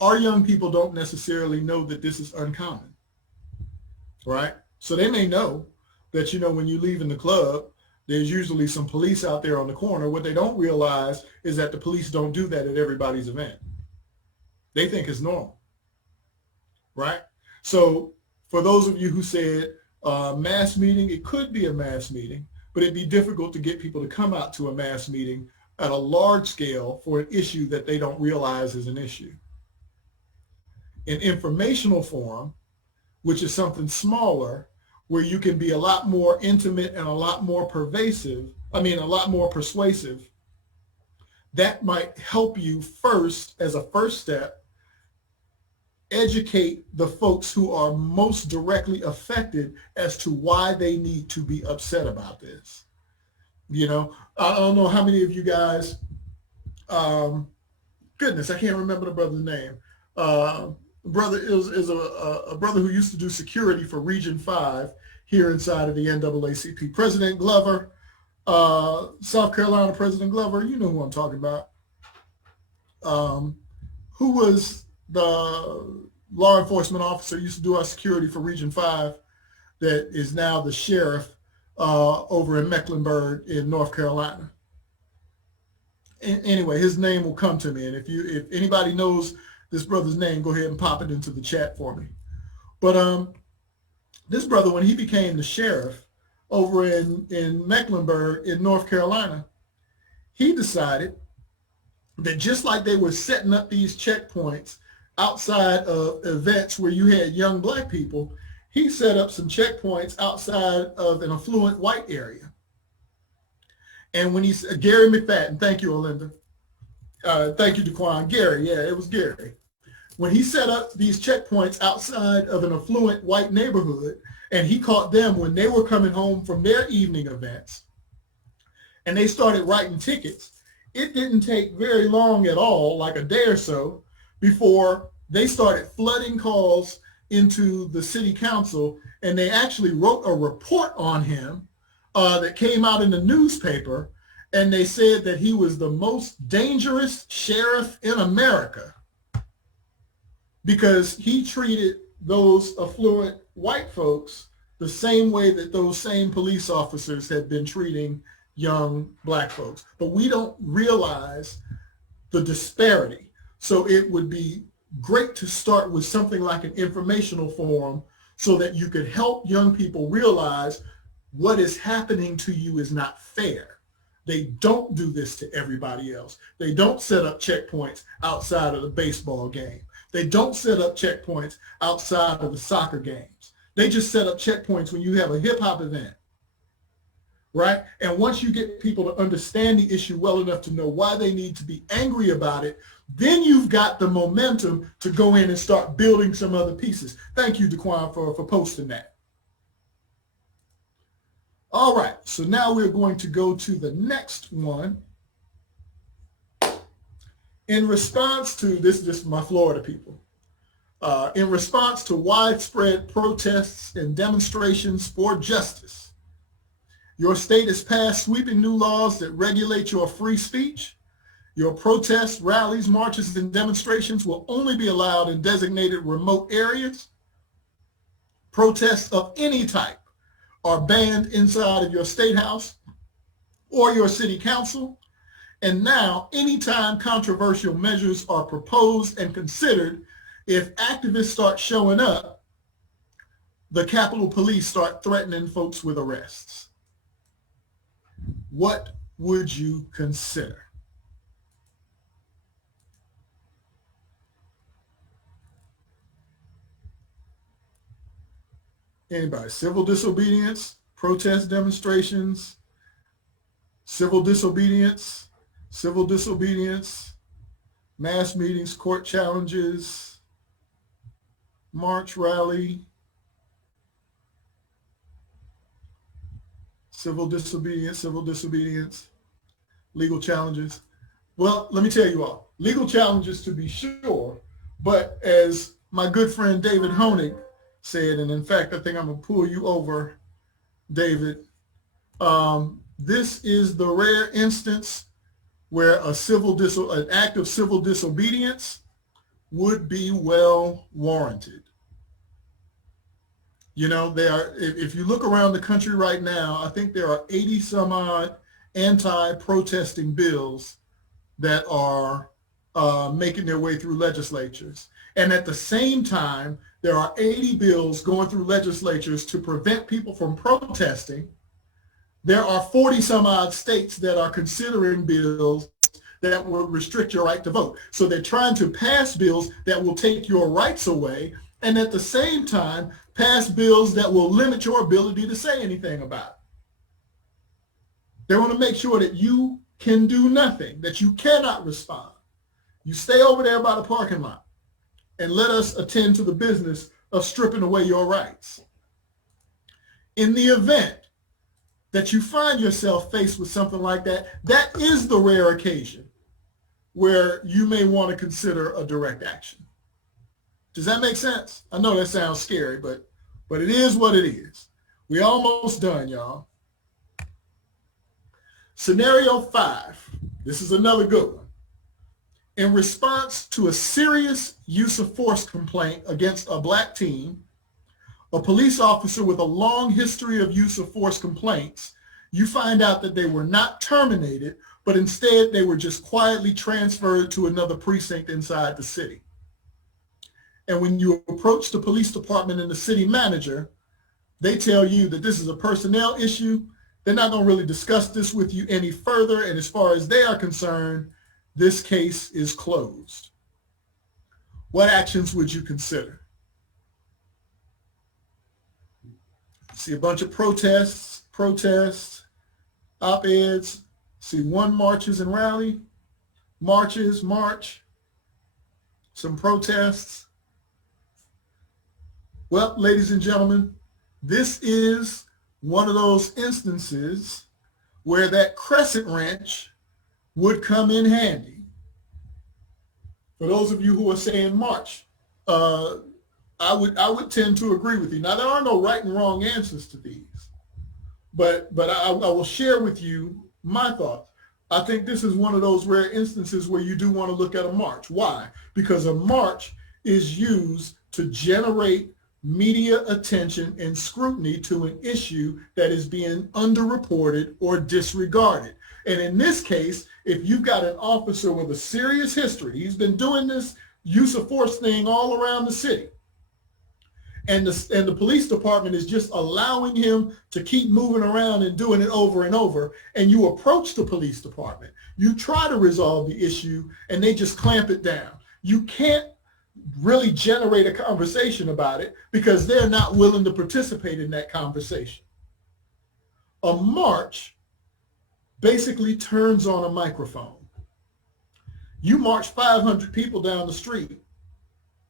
our young people don't necessarily know that this is uncommon, right? So they may know that, when you leave in the club, there's usually some police out there on the corner. What they don't realize is that the police don't do that at everybody's event. They think it's normal, right? So for those of you who said mass meeting, it could be a mass meeting, but it'd be difficult to get people to come out to a mass meeting at a large scale for an issue that they don't realize is an issue. An informational forum, which is something smaller, where you can be a lot more intimate and a lot more persuasive, that might help you first, as a first step, educate the folks who are most directly affected as to why they need to be upset about this. I don't know how many of you guys, goodness, I can't remember the brother's name. Brother is a brother who used to do security for Region 5 here inside of the NAACP. President Glover, South Carolina President Glover, you know who I'm talking about, who was the law enforcement officer, used to do our security for Region 5, that is now the sheriff over in Mecklenburg in North Carolina. Anyway, his name will come to me, and if anybody knows this brother's name, go ahead and pop it into the chat for me. But this brother, when he became the sheriff over in Mecklenburg in North Carolina, he decided that just like they were setting up these checkpoints outside of events where you had young black people, he set up some checkpoints outside of an affluent white area. And when Gary McFadden, thank you, Olinda. Thank you, Daquan. Gary, yeah, it was Gary. When he set up these checkpoints outside of an affluent white neighborhood, and he caught them when they were coming home from their evening events, and they started writing tickets, it didn't take very long at all, like a day or so, before they started flooding calls into the city council, and they actually wrote a report on him that came out in the newspaper, and they said that he was the most dangerous sheriff in America because he treated those affluent white folks the same way that those same police officers had been treating young black folks. But we don't realize the disparity. So it would be great to start with something like an informational forum so that you could help young people realize what is happening to you is not fair. They don't do this to everybody else. They don't set up checkpoints outside of the baseball game. They don't set up checkpoints outside of the soccer games. They just set up checkpoints when you have a hip hop event, right? And once you get people to understand the issue well enough to know why they need to be angry about it, then you've got the momentum to go in and start building some other pieces. Thank you, Daquan, for posting that. All right, so now we're going to go to the next one. In response to, this is just my Florida people, in response to widespread protests and demonstrations for justice, your state has passed sweeping new laws that regulate your free speech. Your protests, rallies, marches, and demonstrations will only be allowed in designated remote areas. Protests of any type are banned inside of your state house or your city council. And now, anytime controversial measures are proposed and considered, If activists start showing up, the Capitol Police start threatening folks with arrests. What would you consider? Anybody? Civil disobedience, protest demonstrations, civil disobedience, mass meetings, court challenges, march, rally, civil disobedience, legal challenges. Well, let me tell you all, legal challenges to be sure, but as my good friend David Honig said, and in fact, I think I'm gonna pull you over, David. This is the rare instance where an act of civil disobedience would be well warranted. You know, if you look around the country right now, I think there are 80 some odd anti-protesting bills that are making their way through legislatures. And at the same time, there are 80 bills going through legislatures to prevent people from protesting. There are 40 some odd states that are considering bills that will restrict your right to vote. So they're trying to pass bills that will take your rights away, and at the same time, pass bills that will limit your ability to say anything about it. They want to make sure that you can do nothing, that you cannot respond. You stay over there by the parking lot and let us attend to the business of stripping away your rights. In the event that you find yourself faced with something like that, that is the rare occasion where you may want to consider a direct action. Does that make sense? I know that sounds scary, but it is what it is. We almost done, y'all. Scenario 5, this is another good one. In response to a serious use of force complaint against a black teen, a police officer with a long history of use of force complaints, you find out that they were not terminated, but instead they were just quietly transferred to another precinct inside the city. And when you approach the police department and the city manager, they tell you that this is a personnel issue. They're not going to really discuss this with you any further. And as far as they are concerned, this case is closed. What actions would you consider? See a bunch of protests, op-eds, see one marches and rally, march, some protests. Well, ladies and gentlemen, this is one of those instances where that crescent wrench would come in handy. For those of you who are saying march, I would tend to agree with you. Now, there are no right and wrong answers to these, but I will share with you my thoughts. I think this is one of those rare instances where you do want to look at a march. Why? Because a march is used to generate media attention and scrutiny to an issue that is being underreported or disregarded. And in this case, if you've got an officer with a serious history, he's been doing this use of force thing all around the city, and the police department is just allowing him to keep moving around and doing it over and over, and you approach the police department, you try to resolve the issue, and they just clamp it down. You can't really generate a conversation about it because they're not willing to participate in that conversation. A march basically turns on a microphone. You march 500 people down the street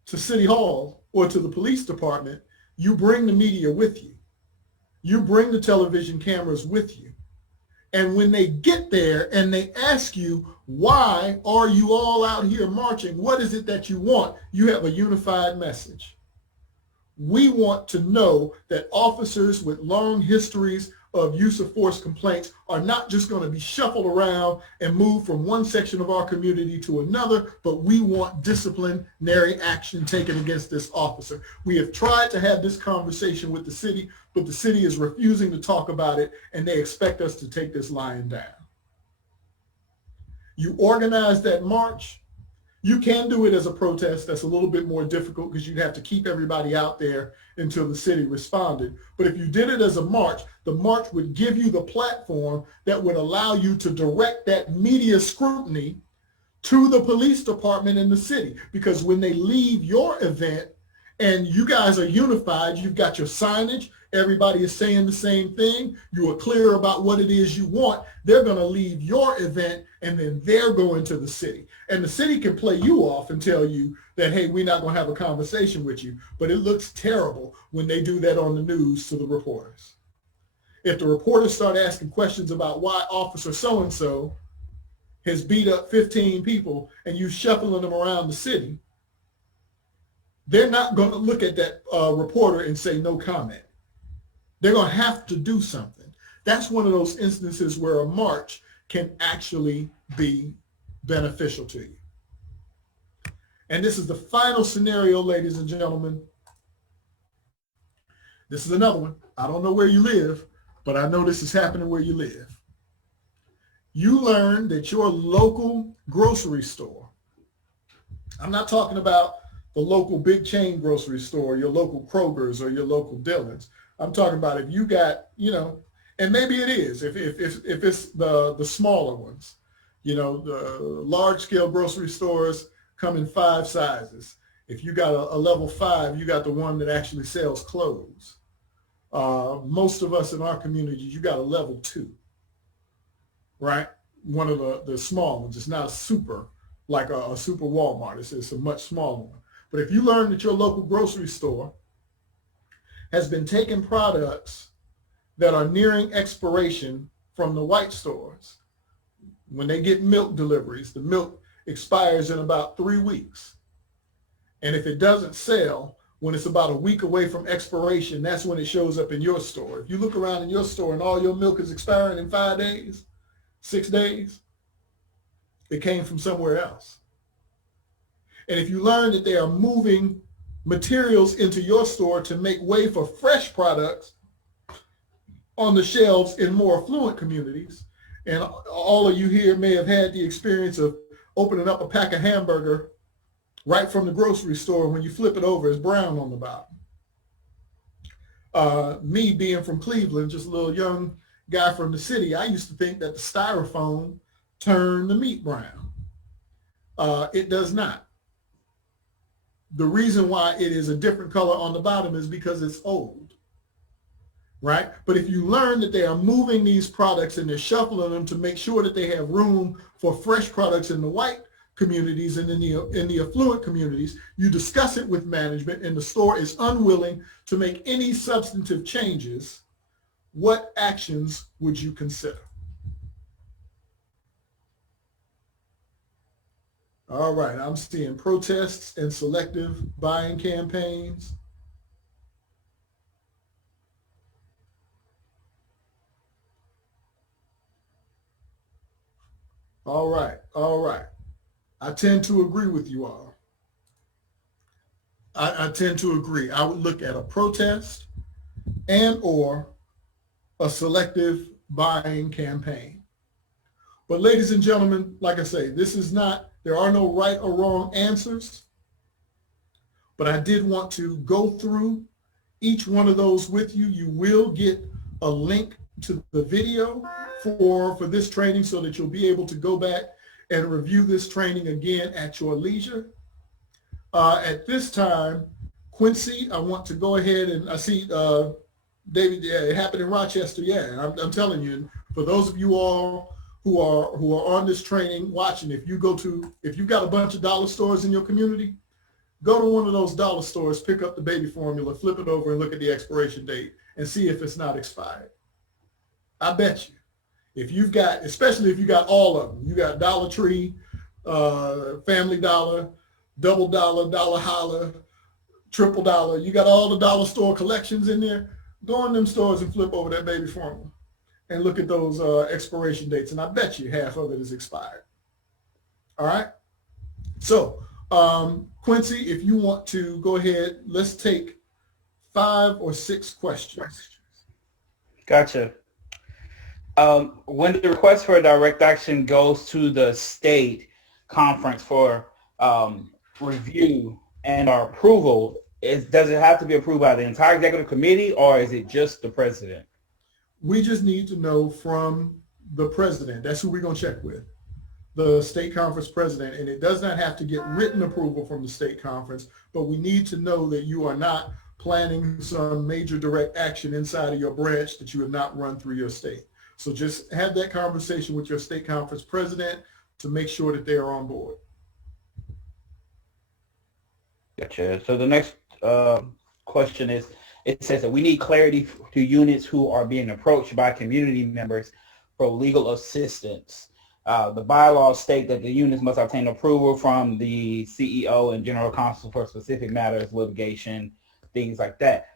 to City Hall or to the police department, you bring the media with you. You bring the television cameras with you. And when they get there and they ask you, why are you all out here marching? What is it that you want? You have a unified message. We want to know that officers with long histories of use of force complaints are not just going to be shuffled around and moved from one section of our community to another, but we want disciplinary action taken against this officer. We have tried to have this conversation with the city, but the city is refusing to talk about it, and they expect us to take this lying down. You organize that march, You can do it as a protest. That's a little bit more difficult because you'd have to keep everybody out there until the city responded. But if you did it as a march, the march would give you the platform that would allow you to direct that media scrutiny to the police department in the city. Because when they leave your event and you guys are unified, you've got your signage, everybody is saying the same thing, you are clear about what it is you want, they're going to leave your event and then they're going to the city. And the city can play you off and tell you that, hey, we're not going to have a conversation with you. But it looks terrible when they do that on the news to the reporters. If the reporters start asking questions about why Officer so-and-so has beat up 15 people and you shuffling them around the city, they're not going to look at that reporter and say no comment. They're going to have to do something. That's one of those instances where a march can actually be beneficial to you. And this is the final scenario, ladies and gentlemen. This is another one. I don't know where you live, but I know this is happening where you live. You learn that your local grocery store, I'm not talking about the local big chain grocery store, your local Kroger's or your local Dillon's. I'm talking about if you got, and maybe it is, if it's the smaller ones, the large scale grocery stores come in 5 sizes. If you got a level 5, you got the one that actually sells clothes. Most of us in our community, you got a level 2, right? One of the small ones. It's not a super, like a super Walmart. It's a much smaller one. But if you learn that your local grocery store has been taking products that are nearing expiration from the white stores, when they get milk deliveries, the milk expires in about 3 weeks. And if it doesn't sell, when it's about a week away from expiration, that's when it shows up in your store. If you look around in your store and all your milk is expiring in 5 days, 6 days, it came from somewhere else. And if you learn that they are moving materials into your store to make way for fresh products on the shelves in more affluent communities, and all of you here may have had the experience of opening up a pack of hamburger right from the grocery store. When you flip it over, it's brown on the bottom. Me being from Cleveland, just a little young guy from the city, I used to think that the styrofoam turned the meat brown. It does not. The reason why it is a different color on the bottom is because it's old, right? But if you learn that they are moving these products and they're shuffling them to make sure that they have room for fresh products in the white communities and in the affluent communities, you discuss it with management and the store is unwilling to make any substantive changes, what actions would you consider? All right, I'm seeing protests and selective buying campaigns. All right. I tend to agree with you all. I tend to agree. I would look at a protest and or a selective buying campaign. But ladies and gentlemen, like I say, there are no right or wrong answers, but I did want to go through each one of those with you. You will get a link to the video for this training so that you'll be able to go back and review this training again at your leisure. At this time, Quincy, I want to go ahead and I see David, yeah, it happened in Rochester, yeah, and I'm telling you, for those of you all who are on this training watching, if you've got a bunch of dollar stores in your community, go to one of those dollar stores, pick up the baby formula, flip it over and look at the expiration date and see if it's not expired. I bet you, especially if you got all of them, you got Dollar Tree, Family Dollar, Double Dollar, Dollar Holler, Triple Dollar, you got all the dollar store collections in there, go in them stores and flip over that baby formula and look at those expiration dates, and I bet you half of it is expired. All right? So, Quincy, if you want to go ahead, let's take 5 or 6 questions. Gotcha. When the request for direct action goes to the state conference for review and our approval, does it have to be approved by the entire executive committee, or is it just the president? We just need to know from the president. That's who we're going to check with, the state conference president. And it does not have to get written approval from the state conference, but we need to know that you are not planning some major direct action inside of your branch that you have not run through your state. So just have that conversation with your state conference president to make sure that they are on board. Gotcha. So the next question is, it says that we need clarity to units who are being approached by community members for legal assistance. The bylaws state that the units must obtain approval from the CEO and general counsel for specific matters, litigation, things like that.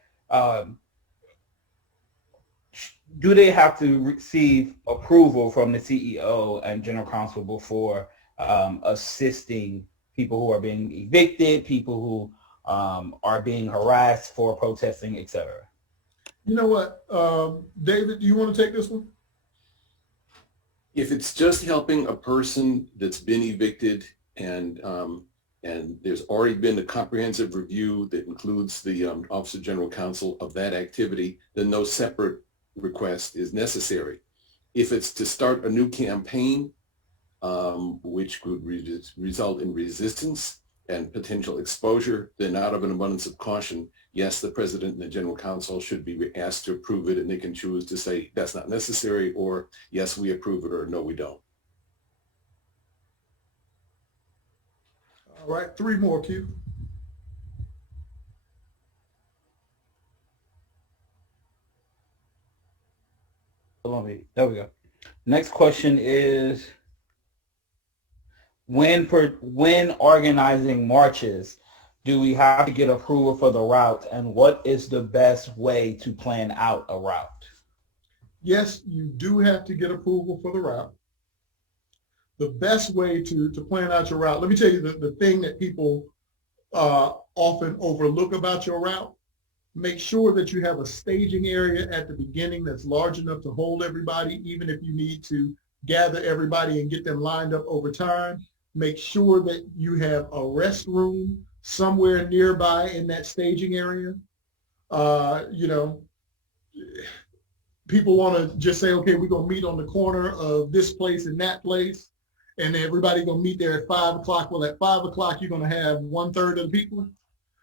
Do they have to receive approval from the CEO and general counsel before assisting people who are being evicted, people who are being harassed for protesting, etc.? You know what, David, do you want to take this one? If it's just helping a person that's been evicted and there's already been a comprehensive review that includes the Office of General Counsel of that activity, then no separate request is necessary. If it's to start a new campaign, which could result in resistance and potential exposure, then out of an abundance of caution, yes, the president and the general counsel should be asked to approve it, and they can choose to say that's not necessary, or yes, we approve it, or no, we don't. All right, 3 more, Q. There we go. Next question is, when organizing marches, do we have to get approval for the route, and what is the best way to plan out a route? Yes, you do have to get approval for the route. The best way to plan out your route, let me tell you the thing that people often overlook about your route. Make sure that you have a staging area at the beginning that's large enough to hold everybody, even if you need to gather everybody and get them lined up over time. Make sure that you have a restroom somewhere nearby in that staging area. You know, people want to just say, okay, we're going to meet on the corner of this place and that place, and everybody going to meet there at 5 o'clock. Well, at 5 o'clock, you're going to have 1/3 of the people.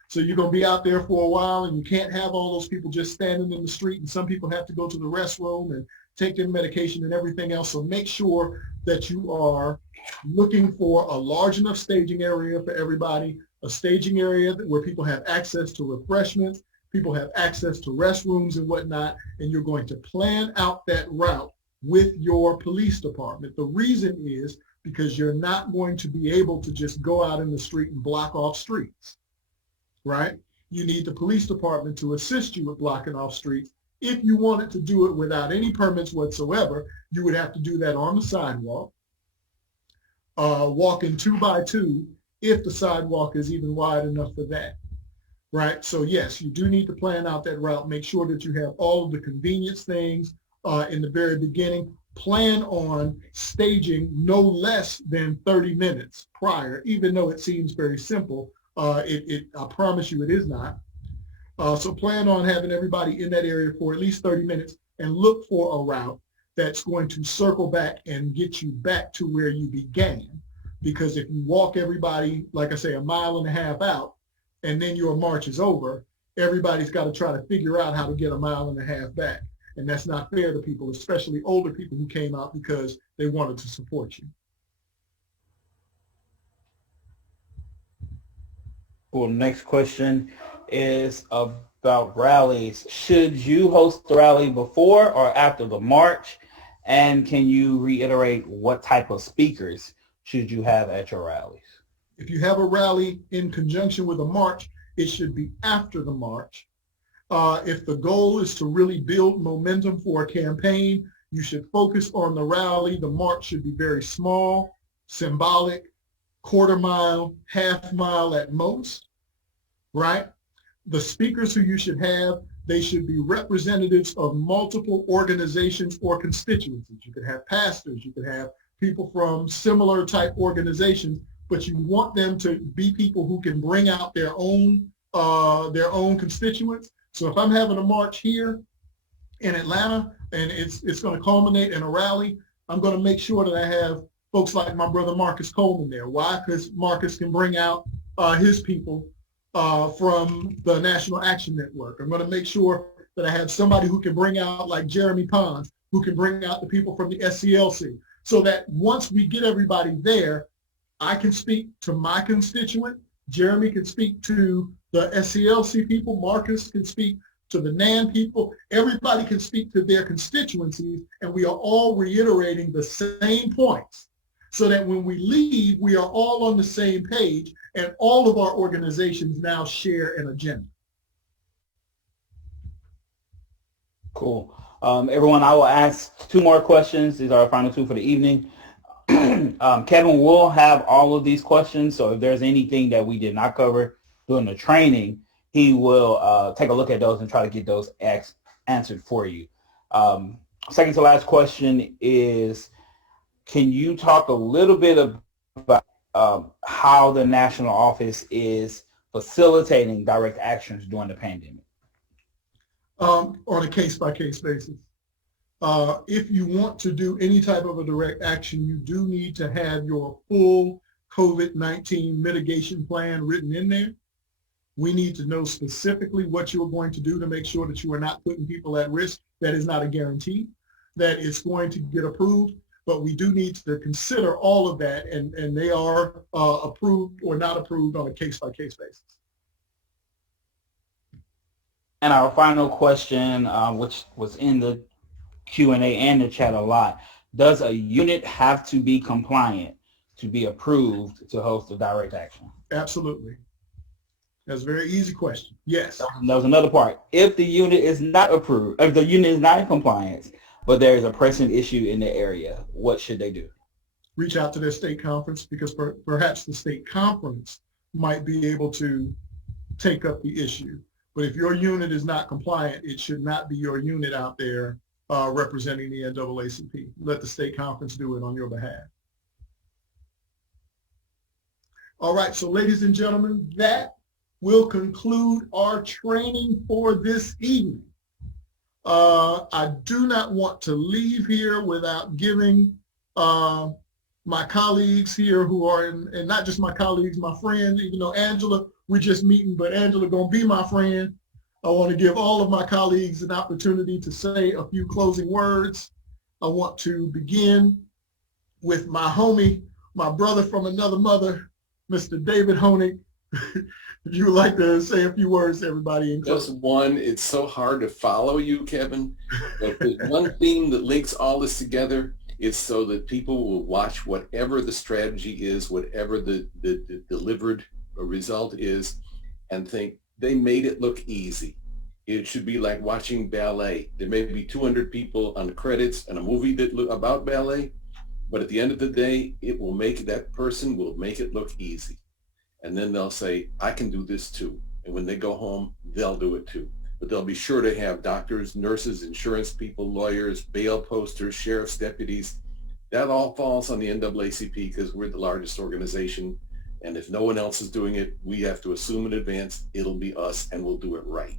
So you're going to be out there for a while, and you can't have all those people just standing in the street, and some people have to go to the restroom and take their medication and everything else. So make sure that you are looking for a large enough staging area for everybody, a staging area where people have access to refreshments, people have access to restrooms and whatnot, and you're going to plan out that route with your police department. The reason is because you're not going to be able to just go out in the street and block off streets, right? You need the police department to assist you with blocking off streets. If you wanted to do it without any permits whatsoever, you would have to do that on the sidewalk, walking 2 by 2, if the sidewalk is even wide enough for that, right? So yes, you do need to plan out that route. Make sure that you have all of the convenience things in the very beginning. Plan on staging no less than 30 minutes prior, even though it seems very simple. I promise you it is not. So plan on having everybody in that area for at least 30 minutes, and look for a route that's going to circle back and get you back to where you began. Because if you walk everybody, like I say, 1.5 miles out, and then your march is over, everybody's got to try to figure out how to get 1.5 miles back. And that's not fair to people, especially older people who came out because they wanted to support you. Well, next question is about rallies. Should you host the rally before or after the march? And can you reiterate what type of speakers should you have at your rallies? If you have a rally in conjunction with a march, it should be after the march. If the goal is to really build momentum for a campaign, you should focus on the rally. The march should be very small, symbolic, 1/4 mile, 1/2 mile at most, right? The speakers who you should have, they should be representatives of multiple organizations or constituencies. You could have pastors, you could have people from similar type organizations, but you want them to be people who can bring out their own constituents. So if I'm having a march here in Atlanta and it's going to culminate in a rally, I'm going to make sure that I have folks like my brother Marcus Coleman there. Why? Because Marcus can bring out his people from the National Action Network. I'm going to make sure that I have somebody who can bring out, like Jeremy Pons, who can bring out the people from the SCLC, so that once we get everybody there, I can speak to my constituent, Jeremy can speak to the SCLC people, Marcus can speak to the NAN people, everybody can speak to their constituencies, and we are all reiterating the same points, so that when we leave, we are all on the same page, and all of our organizations now share an agenda. Cool. Everyone, I will ask 2 more questions. These are our final 2 for the evening. Kevin will have all of these questions, so if there's anything that we did not cover during the training, he will take a look at those and try to get those answered for you. Second to last question is, can you talk a little bit about how the national office is facilitating direct actions during the pandemic? On a case-by-case basis. If you want to do any type of a direct action, you do need to have your full COVID-19 mitigation plan written in there. We need to know specifically what you're going to do to make sure that you are not putting people at risk. That is not a guarantee that it's going to get approved, but we do need to consider all of that, and they are approved or not approved on a case-by-case basis. And our final question, which was in the Q&A and the chat a lot, does a unit have to be compliant to be approved to host a direct action? Absolutely. That's a very easy question. Yes. That was another part. If the unit is not approved, if the unit is not in compliance, but there is a pressing issue in the area, what should they do? Reach out to their state conference, because perhaps the state conference might be able to take up the issue. But if your unit is not compliant, it should not be your unit out there representing the NAACP. Let the state conference do it on your behalf. All right, so ladies and gentlemen, that will conclude our training for this evening. I do not want to leave here without giving my colleagues here who are, and not just my colleagues, my friends, even though Angela, we're just meeting, but Angela gonna be my friend. I want to give all of my colleagues an opportunity to say a few closing words. I want to begin with my homie, my brother from another mother, Mr. David Honig. If you would like to say a few words to everybody in closing. Just one, it's so hard to follow you, Kevin. But there's one theme that links all this together. It's so that people will watch whatever the strategy is, whatever the delivered result is, and think they made it look easy. It should be like watching ballet. There may be 200 people on the credits in a movie that look about ballet, but at the end of the day, that person will make it look easy. And then they'll say, I can do this too. And when they go home, they'll do it too. But they'll be sure to have doctors, nurses, insurance people, lawyers, bail posters, sheriff's deputies. That all falls on the NAACP because we're the largest organization. And if no one else is doing it, we have to assume in advance it'll be us, and we'll do it right.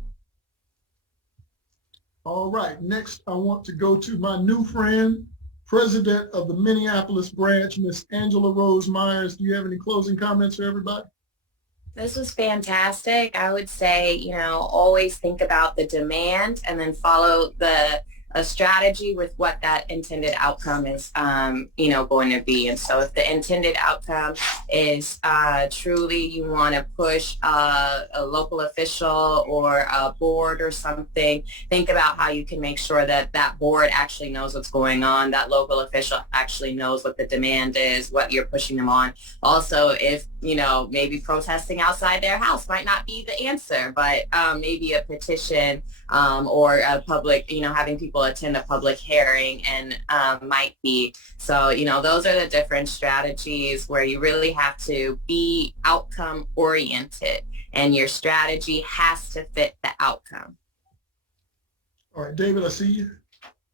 All right, next I want to go to my new friend, President of the Minneapolis branch, Miss Angela Rose Myers. Do you have any closing comments for everybody? This was fantastic. I would say, always think about the demand and then follow a strategy with what that intended outcome is, going to be. And so if the intended outcome is truly you want to push a local official or a board or something, think about how you can make sure that that board actually knows what's going on, that local official actually knows what the demand is, what you're pushing them on. Also, if, maybe protesting outside their house might not be the answer, but maybe a petition or a public, having people attend a public hearing and might be. So, those are the different strategies where you really have to be outcome oriented and your strategy has to fit the outcome. All right, David, I see you.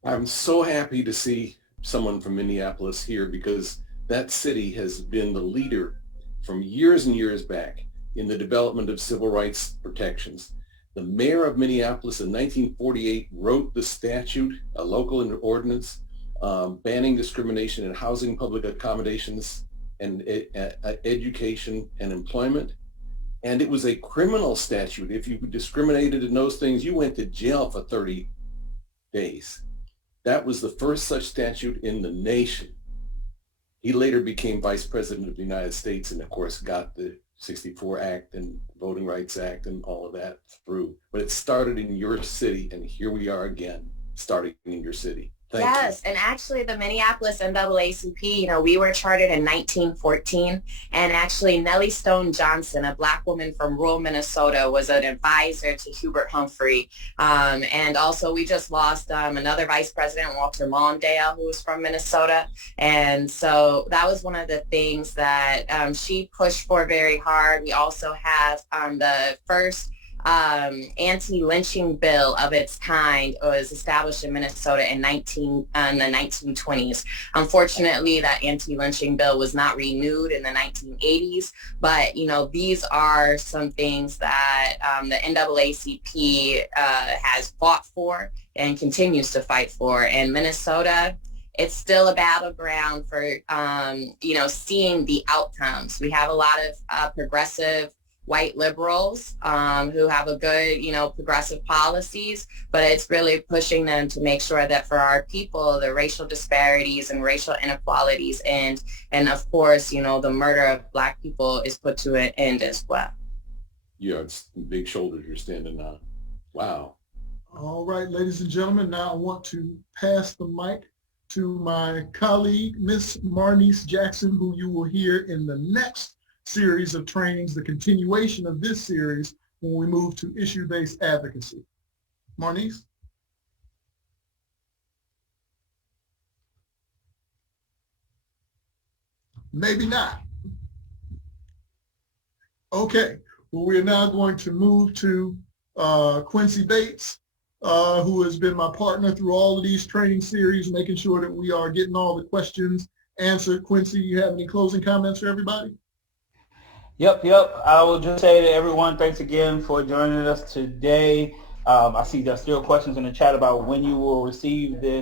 I'm so happy to see someone from Minneapolis here because that city has been the leader from years and years back in the development of civil rights protections. The mayor of Minneapolis in 1948 wrote the statute, a local ordinance, banning discrimination in housing, public accommodations, and education and employment. And it was a criminal statute. If you discriminated in those things, you went to jail for 30 days. That was the first such statute in the nation. He later became Vice President of the United States and, of course, got the 64 Act and Voting Rights Act and all of that through. But it started in your city, and here we are again, starting in your city. Yes, and actually the Minneapolis NAACP, we were chartered in 1914, and actually Nellie Stone Johnson, a Black woman from rural Minnesota, was an advisor to Hubert Humphrey. And also we just lost another vice president, Walter Mondale, who was from Minnesota. And so that was one of the things that she pushed for very hard. We also have the first anti-lynching bill of its kind was established in Minnesota in the 1920s. Unfortunately, that anti-lynching bill was not renewed in the 1980s, but these are some things that the NAACP has fought for and continues to fight for. And Minnesota, it's still a battleground for seeing the outcomes. We have a lot of progressive white liberals who have a good, progressive policies, but it's really pushing them to make sure that for our people, the racial disparities and racial inequalities end. And of course, the murder of Black people is put to an end as well. Yeah, it's big shoulders you're standing on. Wow. All right, ladies and gentlemen, now I want to pass the mic to my colleague, Miss Marnice Jackson, who you will hear in the next series of trainings, the continuation of this series when we move to issue-based advocacy. Marnice? Maybe not. Okay, well, we are now going to move to Quincy Bates, who has been my partner through all of these training series, making sure that we are getting all the questions answered. Quincy, you have any closing comments for everybody? Yep. I will just say to everyone, thanks again for joining us today. I see there's still questions in the chat about when you will receive this